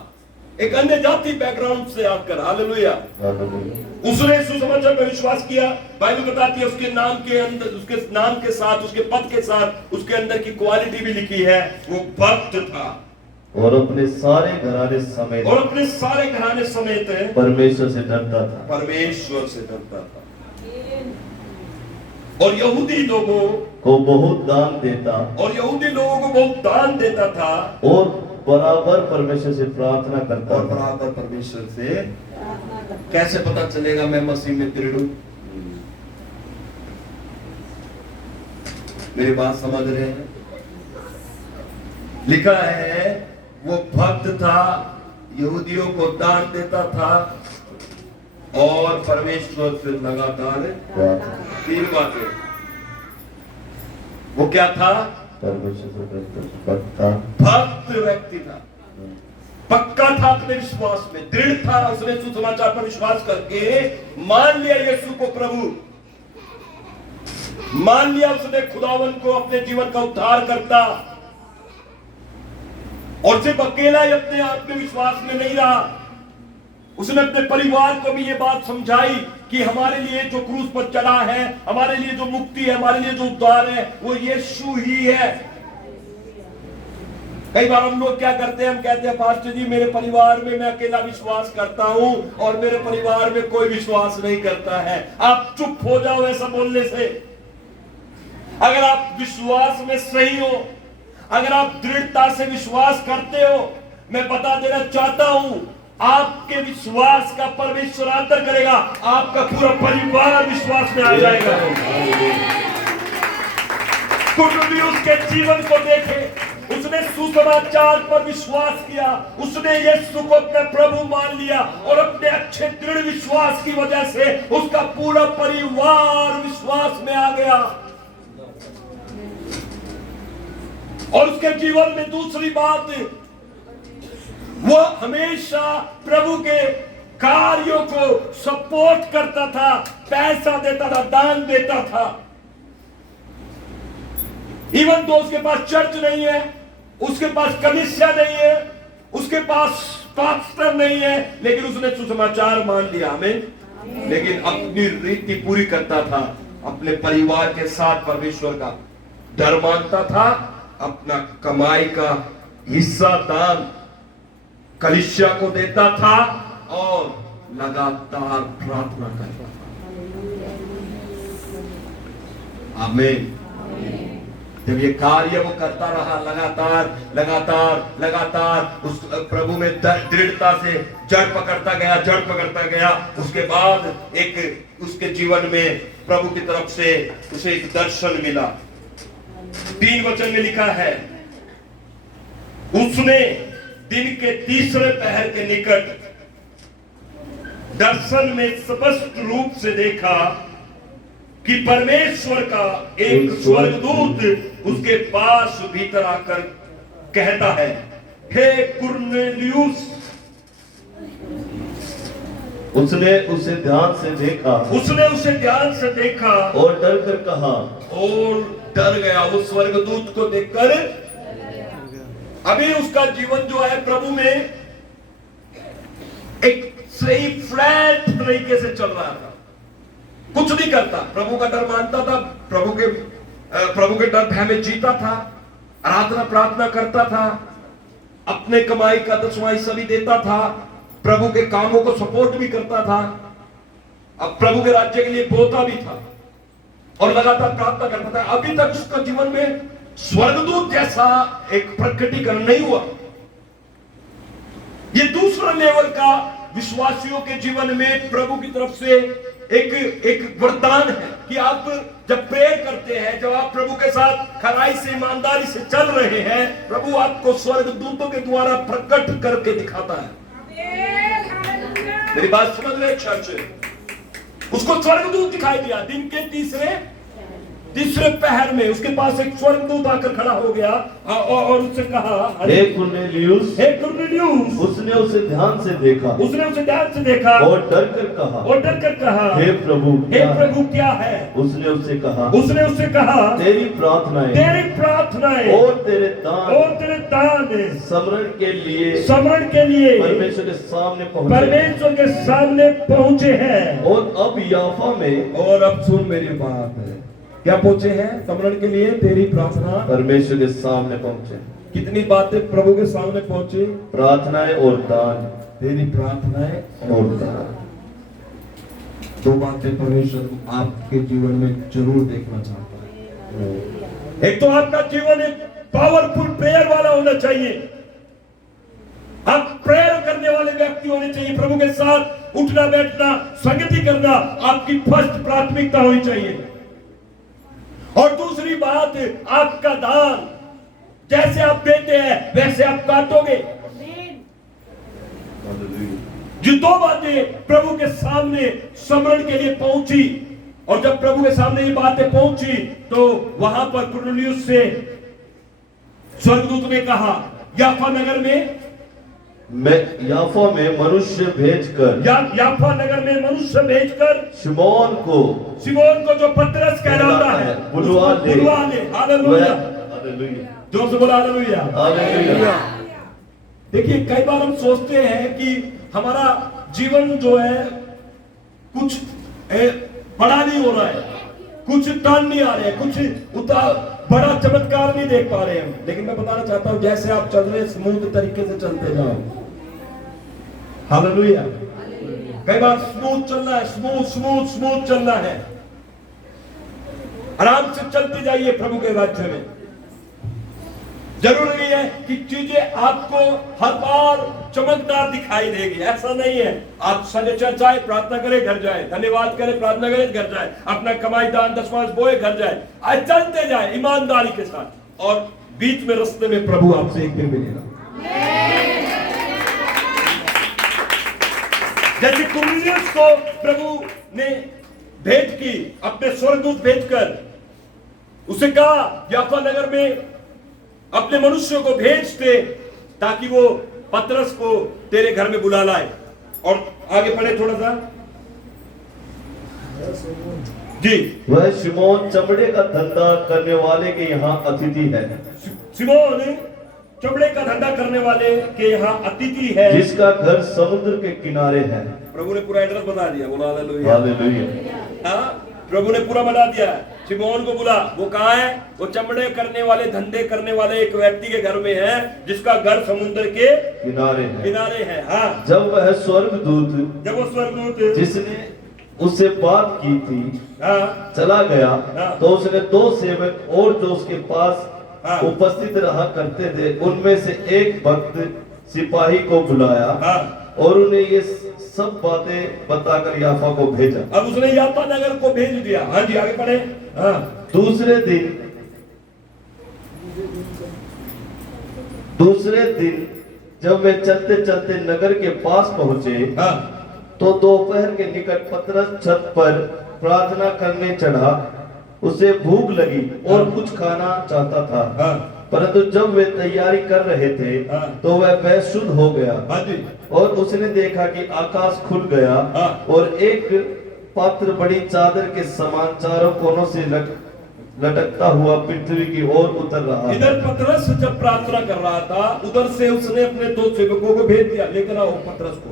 एक अन्य जाति बैकग्राउंड से आकर। हालेलुया। उसने सुसमाचार पर विश्वास किया। बाइबल बताती है उसके नाम के अंदर, उसके नाम के साथ, उसके पद के साथ उसके अंदर की क्वालिटी भी लिखी है। वो भक्त था और अपने सारे घराने समेत परमेश्वर से डरता था। और यहूदी लोगों को बहुत दान देता था और बराबर परमेश्वर से प्रार्थना करता था। कैसे पता चलेगा मैं मसीह में दृढ़ हूं? मेरी बात समझ रहे हैं? लिखा है वो भक्त था, यहूदियों को दान देता था और परमेश्वर से लगातार 3 बातें। वो क्या था? भक्त व्यक्ति था, पक्का था अपने विश्वास में, दृढ़ था। उसने सुसमाचार पर विश्वास करके मान लिया यीशु को प्रभु, मान लिया उसने खुदावन को अपने जीवन का उद्धार करता। और सिर्फ अकेला ही अपने आप में विश्वास में नहीं रहा, उसने अपने परिवार को भी ये बात समझाई कि हमारे लिए जो क्रूस पर चढ़ा है, हमारे लिए जो मुक्ति है, हमारे लिए जो उद्धार है, वो यीशु ही है। कई बार हम लोग क्या करते हैं? हम कहते हैं पास्टर जी मेरे परिवार में मैं अकेला विश्वास करता हूं और मेरे परिवार में कोई विश्वास नहीं करता है। आप चुप हो जाओ ऐसा बोलने से। अगर आप विश्वास में सही हो, अगर आप दृढ़ता से विश्वास करते हो, मैं बता देना चाहता हूं आपके विश्वास का परमेश्वर आदर करेगा, आपका पूरा परिवार विश्वास में आ जाएगा। कुरनेलियुस के जीवन को देखे, उसने सुसमाचार पर विश्वास किया, उसने यीशु को अपना प्रभु मान लिया और अपने अच्छे दृढ़ विश्वास की वजह से उसका पूरा परिवार विश्वास में आ गया। और उसके जीवन में दूसरी बात, वो हमेशा प्रभु के कार्यों को सपोर्ट करता था, पैसा देता था, दान देता था। इवन तो उसके पास चर्च नहीं है, उसके पास कलीसिया नहीं है, उसके पास पास्टर नहीं है, लेकिन उसने सुसमाचार मान लिया। आमीन। लेकिन अपनी रीति पूरी करता था। अपने परिवार के साथ परमेश्वर का डर मानता था, अपना कमाई का हिस्सा दान कलीसिया को देता था और लगातार प्रार्थना करता था। आमीन। जब ये कार्य वो करता रहा लगातार लगातार लगातार, उस प्रभु में दृढ़ता से जड़ पकड़ता गया, उसके बाद एक उसके जीवन में प्रभु की तरफ से उसे एक दर्शन मिला। 3 वचन में लिखा है, उसने दिन के तीसरे पहर के निकट दर्शन में स्पष्ट रूप से देखा कि परमेश्वर का एक स्वर्गदूत उसके पास भीतर आकर कहता है, हे कुरनेलियुस। उसने उसे ध्यान से देखा और डर कर कहा, और डर गया उस स्वर्गदूत को देखकर। अभी उसका जीवन जो है प्रभु में एक सही फ्लैट तरीके से चल रहा था, कुछ नहीं करता, प्रभु का डर मानता था, प्रभु के डर भय में जीता था, आराधना प्रार्थना करता था, अपने कमाई का 10वां हिस्सा भी देता था, प्रभु के कामों को सपोर्ट भी करता था, अब प्रभु के राज्य के लिए बोता भी था और लगातार प्रार्थना करता था। अभी तक उसका जीवन में स्वर्गदूत जैसा एक प्रकटीकरण नहीं हुआ। ये दूसरा लेवल का विश्वासियों के जीवन में प्रभु की तरफ से एक वरदान है कि आप जब प्रेयर करते हैं, जब आप प्रभु के साथ खराई से ईमानदारी से चल रहे हैं, प्रभु आपको स्वर्गदूतों के द्वारा प्रकट करके दिखाता है। मेरी बात समझ रहे चर्च? उसको स्वर्गदूत दिखाई दिया दिन के तीसरे पहर में। उसके पास एक स्वर्गदूत आकर खड़ा हो गया और उससे कहा, हे कुरनेलियुस। उसने उसे ध्यान से देखा और डर कर कहा, हे प्रभु क्या है? उसने उससे कहा, तेरी प्रार्थनाएं और तेरे दान स्मरण के लिए परमेश्वर के सामने पहुंचे हैं। और अब याफा में, और अब सुन मेरी बात है, क्या पहुंचे हैं? स्मरण के लिए तेरी प्रार्थना परमेश्वर के सामने पहुंचे। कितनी बातें प्रभु के सामने पहुंचे? प्रार्थनाएं और दान। तेरी प्रार्थनाएं और दान, 2 बातें परमेश्वर आपके जीवन में जरूर देखना चाहता है। एक तो आपका जीवन एक पावरफुल प्रेयर वाला होना चाहिए। आप प्रेयर करने वाले व्यक्ति होने चाहिए। प्रभु के साथ उठना बैठना संगति करना आपकी फर्स्ट प्राथमिकता होनी चाहिए। और दूसरी बात, आपका दान, जैसे आप देते हैं वैसे आप काटोगे। जो 2 बातें प्रभु के सामने स्मरण के लिए पहुंची, और जब प्रभु के सामने ये बातें पहुंची तो वहां पर कुरनेलियुस से स्वर्गदूत ने कहा, याफा नगर में मनुष्य भेजकर शिमोन को जो पतरस कहलाता है बुलवा ले। हालेलुया, जोर से बोला हालेलुया। देखिए, कई बार हम सोचते हैं कि हमारा जीवन जो है कुछ बड़ा नहीं हो रहा है, कुछ टर्न नहीं आ रहे हैं, कुछ उतार बड़ा चमत्कार नहीं देख पा रहे हैं। लेकिन मैं बताना चाहता हूं, जैसे आप चल रहे हैं स्मूथ तरीके से चलते जाओ। हालेलुया। कई बार स्मूथ चलना है, स्मूथ चलना है। आराम से चलते जाइए प्रभु के राज्य में। जरूरी है कि चीजें आपको हर बार चमकदार दिखाई देगी, ऐसा नहीं है। आप संजय चर्च आए, प्रार्थना करें, घर जाए, धन्यवाद करें, प्रार्थना करें, घर जाए, अपना कमाई दान 10वां बोए, घर जाए। आज चलते जाए ईमानदारी के साथ, और बीच में रास्ते में प्रभु आपसे एक दिन मिलेगा। जैसे कुरनेलियुस को प्रभु ने भेंट की, अपने स्वर्गदूत भेजकर उसे कहा, याफा नगर में अपने मनुष्यों को भेज दे ताकि वो पतरस को तेरे घर में बुला लाए। और आगे पढ़े थोड़ा सा जी। वह शिमोन चमड़े का धंधा करने वाले के यहाँ अतिथि है। शिमोन चमड़े का धंधा करने वाले के यहाँ अतिथि है, जिसका घर समुद्र के किनारे है। प्रभु ने पूरा एड्रेस बता दिया। बोला हालेलुया, हालेलुया। प्रभु ने पूरा बता दिया है। शिमोन को बुला, वो कहाँ है? वो चमड़े करने वाले, धंधे करने वाले एक व्यक्ति के घर में है, जिसका घर समुद्र के किनारे है। हाँ, जब वह स्वर्गदूत, जब वो स्वर्गदूत जिसने उससे बात की थी, हाँ, चला गया, हाँ, तो उसने 2 सेवक और जो उसके पास हाँ, उपस्थित रहा करते थे, उनमें से एक भक्त सिपाही को बुलाया, हाँ, और उन्हें ये सब बातें बताकर याफा को भेजा। अब उसने याफा नगर को भेज दिया। हाँ जी, आगे पढ़े। हाँ, दूसरे दिन जब वे चलते चलते नगर के पास पहुंचे, हाँ, तो दोपहर के निकट पतरस छत पर प्रार्थना करने चढ़ा। उसे भूख लगी और कुछ खाना चाहता था, हाँ, परंतु जब वे तैयारी कर रहे थे, हाँ, तो वह बेसुध हो गया। हाँ जी, और उसने देखा कि आकाश खुल गया, हाँ, और एक पात्र बड़ी चादर के समान चारों कोनों से लटकता हुआ पृथ्वी की ओर उतर रहा। इधर पतरस जब प्रार्थना कर रहा था, उधर से उसने अपने 2 सेवकों को भेज दिया, लेकर आओ पतरस को।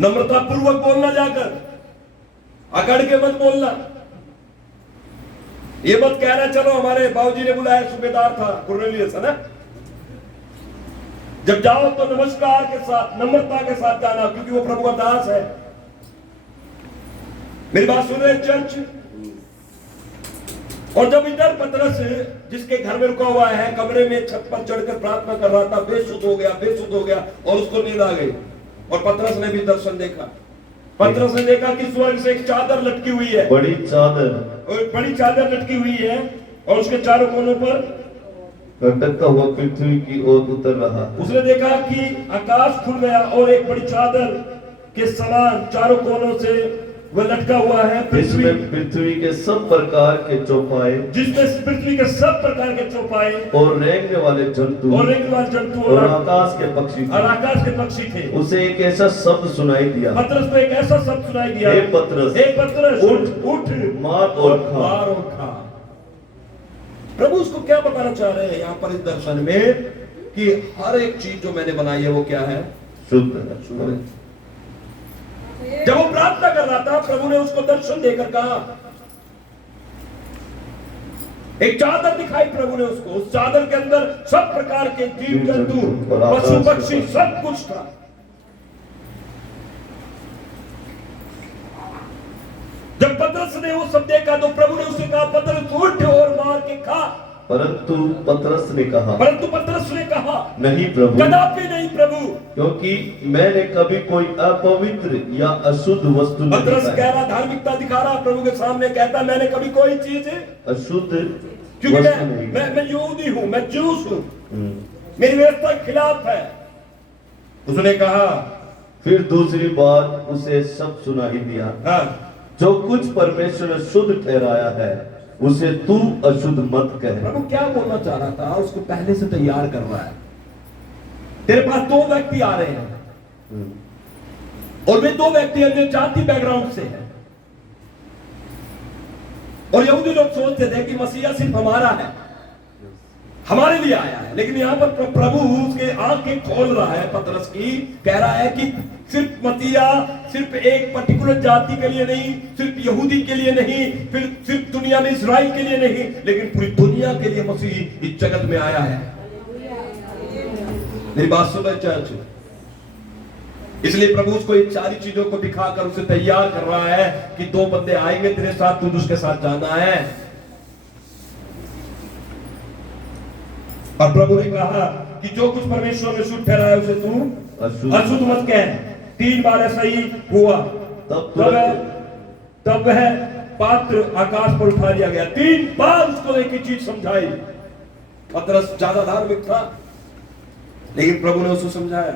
नम्रता पूर्वक बोलना, जाकर अकड़ के मत बोलना। ये मत कहना चलो हमारे बाबूजी ने बुलाया, सूबेदार था कुरनेलियस, है ना। जब जाओ तो नमस्कार के साथ, नम्रता के साथ जाना, क्योंकि वो प्रभु का दास है। मेरी बात सुन रहे चर्च? और जब इधर पतरस जिसके घर में रुका हुआ है, कमरे में छत पर चढ़कर प्रार्थना कर रहा था, बेसुध हो गया और उसको नींद आ गई। और पतरस ने भी दर्शन देखा। पतरस ने देखा कि स्वर्ग से एक चादर लटकी हुई है, बड़ी चादर लटकी हुई है, और उसके चारों कोनों पर लटकता हुआ पृथ्वी की ओर उतर रहा। उसने देखा कि आकाश खुल गया और एक बड़ी चादर के समान चारों कोनों से वह लटका हुआ है। जिसमें पृथ्वी के सब प्रकार के चौपाए, और रेंगने वाले जंतु, और आकाश के पक्षी थे। उसे एक ऐसा शब्द सुनाई दिया, पतरस को एक ऐसा शब्द सुनाई दिया, हे पतरस, उठ, मार और खा। प्रभु उसको क्या बताना चाह रहे हैं यहाँ पर इस दर्शन में, कि हर एक चीज जो मैंने बनाई है वो क्या है? शुद्ध है। जब वो प्रार्थना कर रहा था, प्रभु ने उसको दर्शन देकर कहा, एक चादर दिखाई प्रभु ने उसको। उस चादर के अंदर सब प्रकार के जीव जंतु, पशु पक्षी, सब कुछ था। जब पतरस ने वो सब देखा, तो प्रभु ने उसे कहा, पतरस उठ और मार के खा। परंतु पतरस ने कहा, नहीं प्रभु, कदापि नहीं प्रभु, क्योंकि मैंने कभी कोई अपवित्र या अशुद्ध वस्तु नहीं पतरस कह रहा, धार्मिकता दिखा रहा प्रभु के सामने, कहता मैंने कभी कोई चीज अशुद्ध, क्योंकि मैं यहूदी हूँ, मैं ज्यूस हूँ, मेरी व्यवस्था के खिलाफ है। उसने कहा, फिर दूसरी बार उसे सब सुनाई दिया, हाँ, जो कुछ परमेश्वर ने शुद्ध ठहराया है, उसे तू अशुद्ध मत कह। प्रभु क्या बोलना चाह रहा था? उसको पहले से तैयार कर रहा है। तेरे पास 2 व्यक्ति आ रहे हैं, और वे 2 व्यक्ति अन्य जाति बैकग्राउंड से हैं। और यहूदी लोग सोचते थे कि मसीहा सिर्फ हमारा है, हमारे लिए आया है। लेकिन यहाँ पर प्रभु उसके आंखें खोल रहा है पतरस की, कह रहा है कि सिर्फ मसीहा सिर्फ एक पर्टिकुलर जाति के लिए नहीं, सिर्फ यहूदी के लिए नहीं, फिर सिर्फ दुनिया में इस्राएल के लिए नहीं, लेकिन पूरी दुनिया के लिए मसीह इस जगत में आया है। मेरी बात सुन रहे चर्च? इसलिए प्रभु उसको इन सारी चीजों को दिखाकर उसे तैयार कर रहा है कि 2 बंदे आएंगे तेरे साथ, तुझे उसके साथ जाना है। और प्रभु ने कहा कि जो कुछ परमेश्वर ने शुद्ध ठहराया उसे तू अशुद्ध मत कह। 3 बार ऐसा ही हुआ। तब वह पात्र आकाश पर उठा लिया गया। 3 बार उसको एक ही चीज समझाई। पतरस ज्यादा धार्मिक था, लेकिन प्रभु ने उसको समझाया।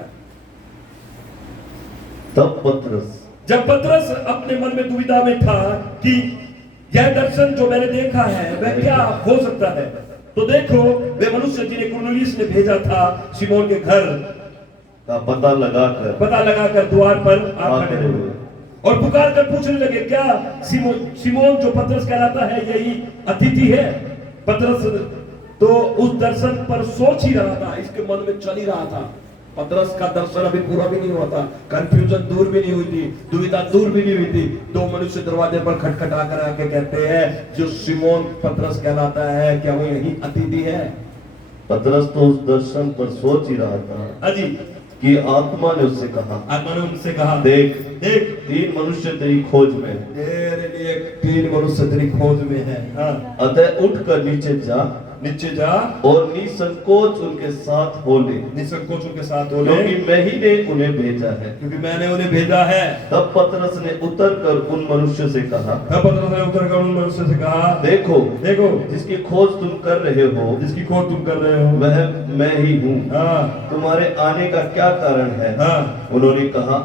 जब पतरस अपने मन में दुविधा में था कि यह दर्शन जो मैंने देखा है वह क्या हो सकता है, तो देखो वे मनुष्य जिन्हें कुरनेलियस ने भेजा था शिमोन के घर का पता लगाकर द्वार पर आ खड़े हुए और पुकार कर पूछने लगे, क्या शिमोन जो पतरस कहलाता है यही अतिथि है? पतरस तो उस दर्शन पर सोच ही रहा था, इसके मन में चल ही रहा था पतरस का दर्शन अभी पूरा भी नहीं हुआ था, कंफ्यूजन दूर भी नहीं हुई थी, दुविधा दूर भी नहीं हुई थी। दो मनुष्य दरवाजे पर खटखटा कर आके कहते हैं, जो शिमोन पतरस कहलाता है, क्या वो यही अतिथि है? पतरस तो उस दर्शन पर सोच ही रहा था अजी कि आत्मा ने उससे कहा, आत्मा ने उनसे कहा, देख देख 3 मनुष्य तेरी खोज में हैं। तेरे लिए 3 मनुष्य तेरी खोज में है। हाँ, अतः उठकर नीचे जा नीचे जा और निसंकोच उनके साथ हो ले, निसंकोच के साथ हो ले, क्योंकि मैं ही ने उन्हें भेजा है। क्योंकि मैंने उन्हें भेजा है। तब पतरस ने उतरकर उन मनुष्य से कहा, तब पतरस ने उतरकर उन मनुष्य से कहा, देखो देखो जिसकी खोज तुम कर रहे हो, जिसकी खोज तुम कर रहे हो, वह मैं ही हूँ। हाँ, तुम्हारे आने का क्या कारण है? हाँ, उन्होंने कहा,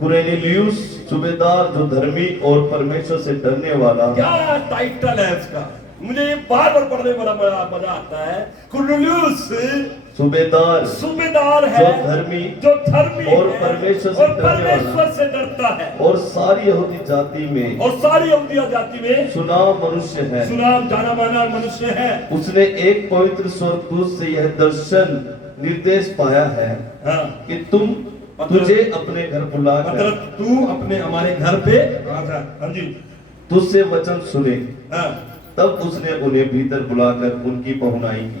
कुरनेलियुस सूबेदार जो धर्मी और परमेश्वर से डरने वाला। क्या टाइटल है इसका? मुझे ये बार बार पढ़ने में बड़ा मजा आता है। कुरनेलियुस सूबेदार सूबेदार है, जो धर्मी और है, परमेश्वर से और डरने परमेश्वर से डरता है, और सारी यहूदी जाति में और सारी यहूदी जाति में सुनाम मनुष्य है। सुनाम जाना माना मनुष्य है। उसने एक पवित्र स्वर्गदूत से यह दर्शन निर्देश पाया है हाँ, कि तुझे अपने घर बुलाकर मतलब तू अपने हमारे घर पे आ जा। हाँ जी, तुझसे वचन सुने। हाँ, तब उसने उन्हें भीतर बुलाकर उनकी पहुनाई की।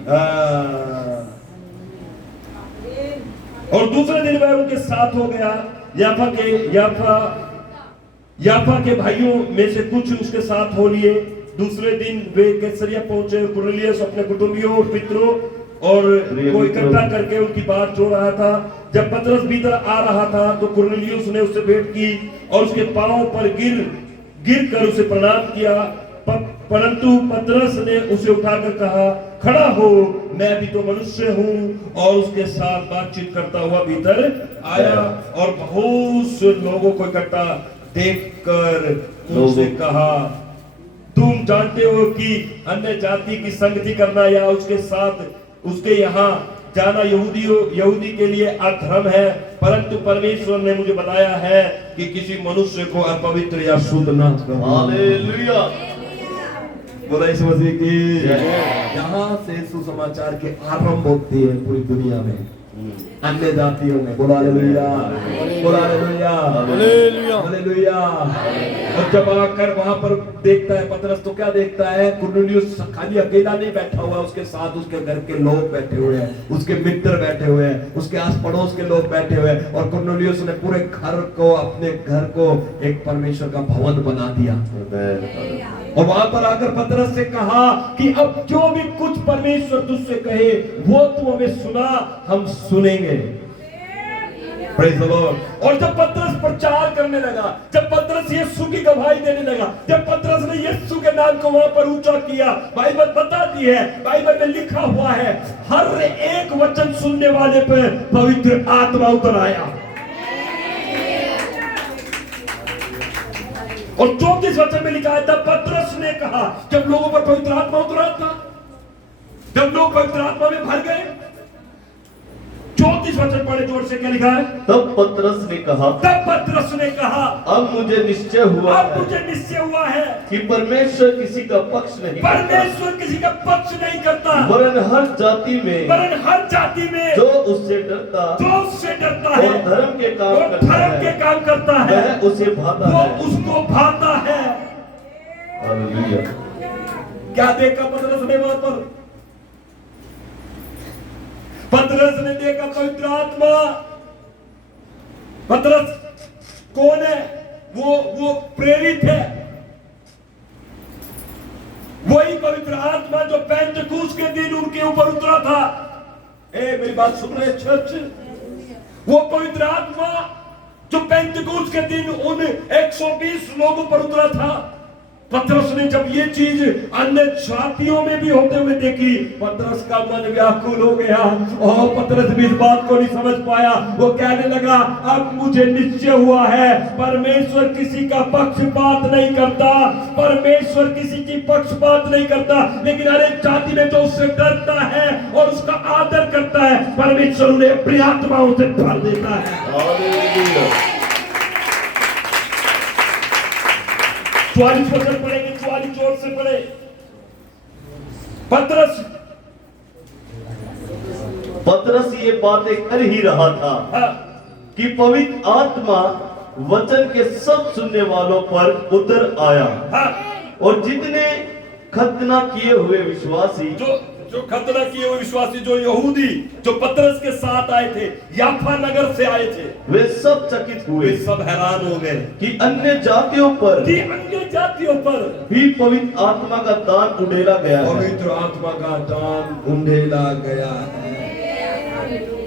और दूसरे दिन वह उनके साथ हो गया। याफा के भाइयों में से कुछ उसके साथ हो लिए। दूसरे दिन वे कैसरिया पहुंचे। कुरनेलियुस अपने कुटुंबियों और पितरों और को इकट्ठा करके उनकी बात जोड़ रहा था। जब पतरस भीतर आ रहा था तो कुरनेलियुस ने उससे भेंट की और उसके पांव पर गिर कर उसे प्रणाम किया। परंतु पतरस ने उसे उठाकर कहा, खड़ा हो, मैं भी तो मनुष्य हूँ। और उसके साथ बातचीत करता हुआ भीतर आया और बहुत से लोगों को इकट्ठा देखकर उनसे कहा, तुम जानते हो कि अन्य जाति की संगति करना या उसके साथ उसके यहाँ जाना यहूदी के लिए अधर्म है, परंतु परमेश्वर ने मुझे बताया है कि किसी मनुष्य को अपवित्र या शुद्ध न करो। हालेलुया। बोला यीशु मसीह की। यहाँ से सुसमाचार के आरंभ होती है पूरी दुनिया में, अन्य जातियों में। बोला हालेलुया, बोला हालेलुया, हालेलुया, हालेलुया। और जब आकर वहां पर देखता है पतरस तो क्या देखता है? कुरनेलियुस खाली अकेला नहीं बैठा हुआ, उसके साथ उसके घर के लोग बैठे हुए हैं, उसके मित्र बैठे हुए हैं, उसके आस पड़ोस के लोग बैठे हुए हैं। और कुरनेलियुस ने पूरे घर को, अपने घर को एक परमेश्वर का भवन बना दिया। और वहां पर आकर पतरस से कहा कि अब जो भी कुछ परमेश्वर तुझसे कहे वो तू हमें सुना, हम सुनेंगे। Praise the Lord। और जब पतरस प्रचार करने लगा, जब पतरस यीशु की गवाही देने लगा, जब पतरस ने यीशु के नाम को वहां पर ऊंचा किया, बाइबल बताती है, बाइबल में लिखा हुआ है, हर एक वचन सुनने वाले पे पवित्र आत्मा उतर आया। और 34 वचन में लिखा है, तब पतरस ने कहा, जब लोगों पर पवित्र आत्मा उतरा था, जब लोग पवित्र आत्मा में भर गए। 34 वचन पढ़े जोर से, क्या लिखा है? तब पतरस ने कहा, अब मुझे निश्चय हुआ है कि परमेश्वर किसी का पक्ष नहीं करता, वरन हर जाति में जो उससे डरता है और धर्म के काम करता है, वह उसे भाता वो है। उसको भाता है। हालेलुया। क्या देखा पतरस ने वहां पर? पतरस ने देखा पवित्र आत्मा। पतरस कौन है? वो प्रेरित है, वही पवित्र आत्मा जो पेंटेकोस्त के दिन उनके ऊपर उतरा था। मेरी बात सुन रहे चर्च? वो पवित्र आत्मा जो पेंटेकोस्त के दिन उन 120 लोगों पर उतरा था। पतरस ने जब ये चीज अन्य जातियों में भी होते हुए देखी, पतरस का मन व्याकुल हो गया और पतरस भी इस बात को नहीं समझ पाया। वो कहने लगा, अब मुझे निश्चय हुआ है परमेश्वर किसी का पक्षपात नहीं करता, परमेश्वर किसी की पक्षपात नहीं करता, लेकिन हर एक जाति में जो उससे डरता है और उसका आदर करता है, परमेश्वर उन्हें अपनी आत्माओं से भर देता है। हालेलुया। 44 वचन पढ़ेंगे, 44 जोर से पढ़े। पतरस ये ये बातें कर ही रहा था हाँ, कि पवित्र आत्मा वचन के सब सुनने वालों पर उतर आया हाँ, और जितने खतना किए हुए विश्वासी जो खतना किए हुए विश्वासी, जो यहूदी जो पतरस के साथ आए थे, याफा नगर से आए थे, वे सब चकित हुए वे सब हैरान हो गए कि अन्य जातियों पर कि अन्य जातियों पर भी पवित्र आत्मा का दान उड़ेला गया है। पवित्र आत्मा का दान उंडेला गया है।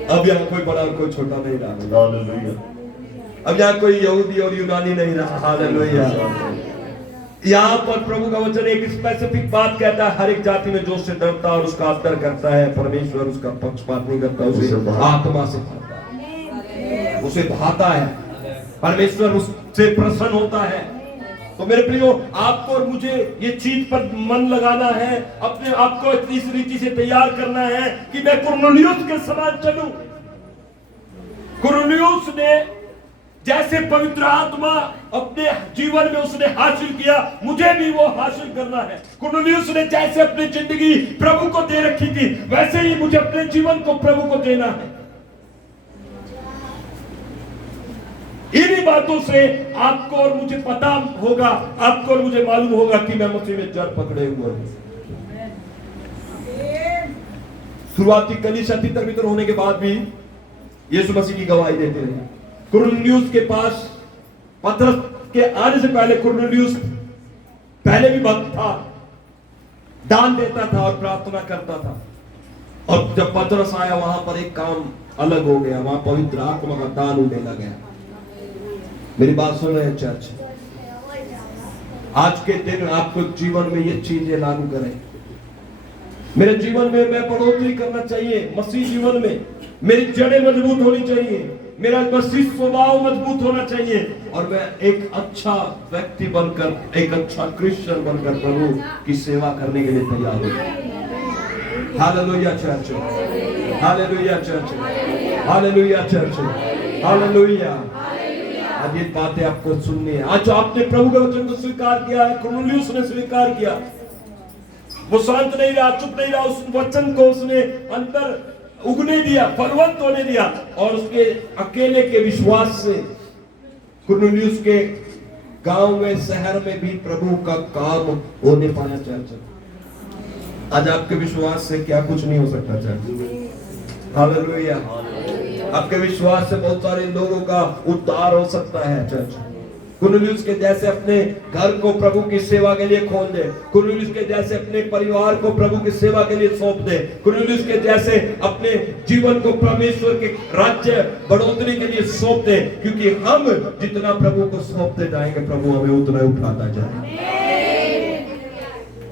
अब यहाँ कोई बड़ा और कोई छोटा नहीं रहा, हालेलुया। अब यहाँ कोई यहूदी और यूनानी नहीं रहा। हालेलुया। यहाँ पर प्रभु का वचन एक स्पेसिफिक बात कहता है, हर एक जाति में जो उससे डरता और उसका आदर करता है, परमेश्वर उसका पक्षपात नहीं करता, उसे आत्मा से भाता है, उसे भाता है, परमेश्वर उससे प्रसन्न होता है। तो मेरे प्रियो, आपको और मुझे ये चीज पर मन लगाना है, अपने आप को इस रीति से तैयार करना है कि मैं कुरनेलियुस के समान चलूं। कुरनेलियुस ने जैसे पवित्र आत्मा अपने जीवन में उसने हासिल किया, मुझे भी वो हासिल करना है। कुरनेलियुस ने जैसे अपनी जिंदगी प्रभु को दे रखी थी, वैसे ही मुझे अपने जीवन को प्रभु को देना है। इन्हीं बातों से आपको और मुझे पता होगा, आपको और मुझे मालूम होगा कि मैं मसीह में जड़ पकड़े हुए हूं। शुरुआती कलीसिया तितर-बितर होने के बाद भी यीशु मसीह की गवाही देते रहे। कुरनेलियुस के पास पतरस के आने से पहले कुरनेलियुस पहले भी भक्त था, दान देता था और प्रार्थना करता था। और जब पतरस आया, वहां पर एक काम अलग हो गया, वहां पवित्र आत्मा का दान उड़ेला गया। मेरी बात सुन रहे हैं चर्च? आज के दिन आपको जीवन में ये चीजें लागू करें। मेरे जीवन में मैं बढ़ोतरी करना चाहिए, मसीह जीवन में मेरी जड़ें मजबूत होनी चाहिए, मेरा मसीह स्वभाव मजबूत होना चाहिए, और मैं एक अच्छा व्यक्ति बनकर, एक अच्छा क्रिश्चियन बनकर प्रभु की सेवा करने के लिए तैयार हूं। Hallelujah church, hallelujah church, hallelujah church, hallelujah. आज ये बातें आपको सुननी है। आज जो आपने प्रभु के वचन को स्वीकार किया है, कुरनेलियुस ने स्वीकार किया, वो शांत नहीं रहा, चुप नहीं रहा, उस वचन को उसने अंदर उगने दिया, फलवंत होने दिया, और उसके अकेले के विश्वास से कुरनेलियुस के गांव में, शहर में भी प्रभु का काम होने पाया। चर्च, आज आपके विश्वास से क्या कुछ नहीं हो सकता चर्च। हालेलुया। आपके विश्वास से बहुत सारे लोगों का उद्धार हो सकता है चर्च। कुरनेलियुस के जैसे अपने घर को प्रभु की सेवा के लिए खोल दे, कुरनेलियुस के जैसे अपने परिवार को प्रभु की सेवा के लिए सौंप दे, कुरनेलियुस के जैसे अपने जीवन को परमेश्वर के राज्य बढ़ोतरी के लिए सौंप दे, क्योंकि हम जितना प्रभु को सौंपते जाएंगे, प्रभु हमें उतना उठाता जाए।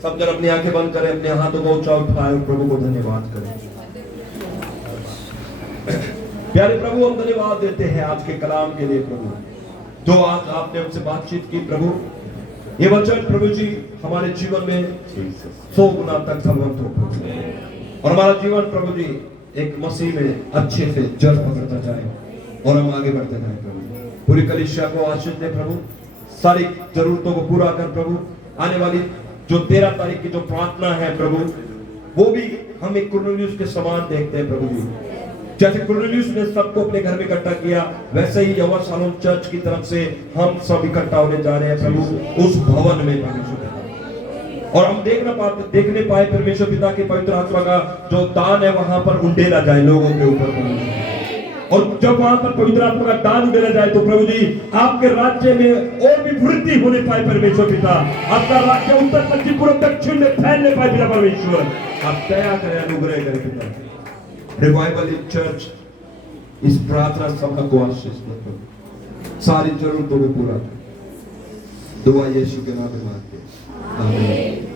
सब जन अपनी आंखें बंद करें, अपने हाथों को ऊंचा उठाएं और प्रभु को धन्यवाद करें। प्यारे प्रभु, हम धन्यवाद देते हैं आज के कलाम के लिए प्रभु, जो आज आपने हमसे बातचीत की प्रभु। ये वचन प्रभु जी हमारे जीवन में 100 गुना तक फलवंत हो प्रभु, और हमारा जीवन प्रभु जी एक मसीह में अच्छे से जड़ पकड़ता जाए और हम आगे बढ़ते जाए प्रभु। पूरी कलीसिया को आशीष दे प्रभु, सारी जरूरतों को पूरा कर प्रभु। आने वाली जो 13 तारीख की जो प्रार्थना है प्रभु, वो भी हम एक कुरनेलियुस के समान देखते हैं प्रभु जी। जैसे कुरनेलियुस ने सबको अपने घर में इकट्ठा किया, वैसे ही यहोवा शालोम चर्च की तरफ से हम सब इकट्ठा होने जा रहे हैं प्रभु उस भवन में परमेश्वर, और हम देखने पाए परमेश्वर पिता के पवित्र आत्मा का जो दान है वहां पर उंडेला जाए लोगों के ऊपर। और जब वहां पर पवित्र आत्मा का दान उंडेला जाए तो प्रभु जी आपके राज्य में और भी वृद्धि होने पाए परमेश्वर पिता, आपका राज्य उत्तर पश्चिम पूर्व दक्षिण में फैलने पाए पिता परमेश्वर। आप दया करें, अनुग्रह करें पिता। रिवाइवल इन चर्च इस प्रार्थना सभा को आशीष दे, सारी जरूरतों को पूरा कर। दुआ यीशु के नाम में मांगते हैं, आमीन।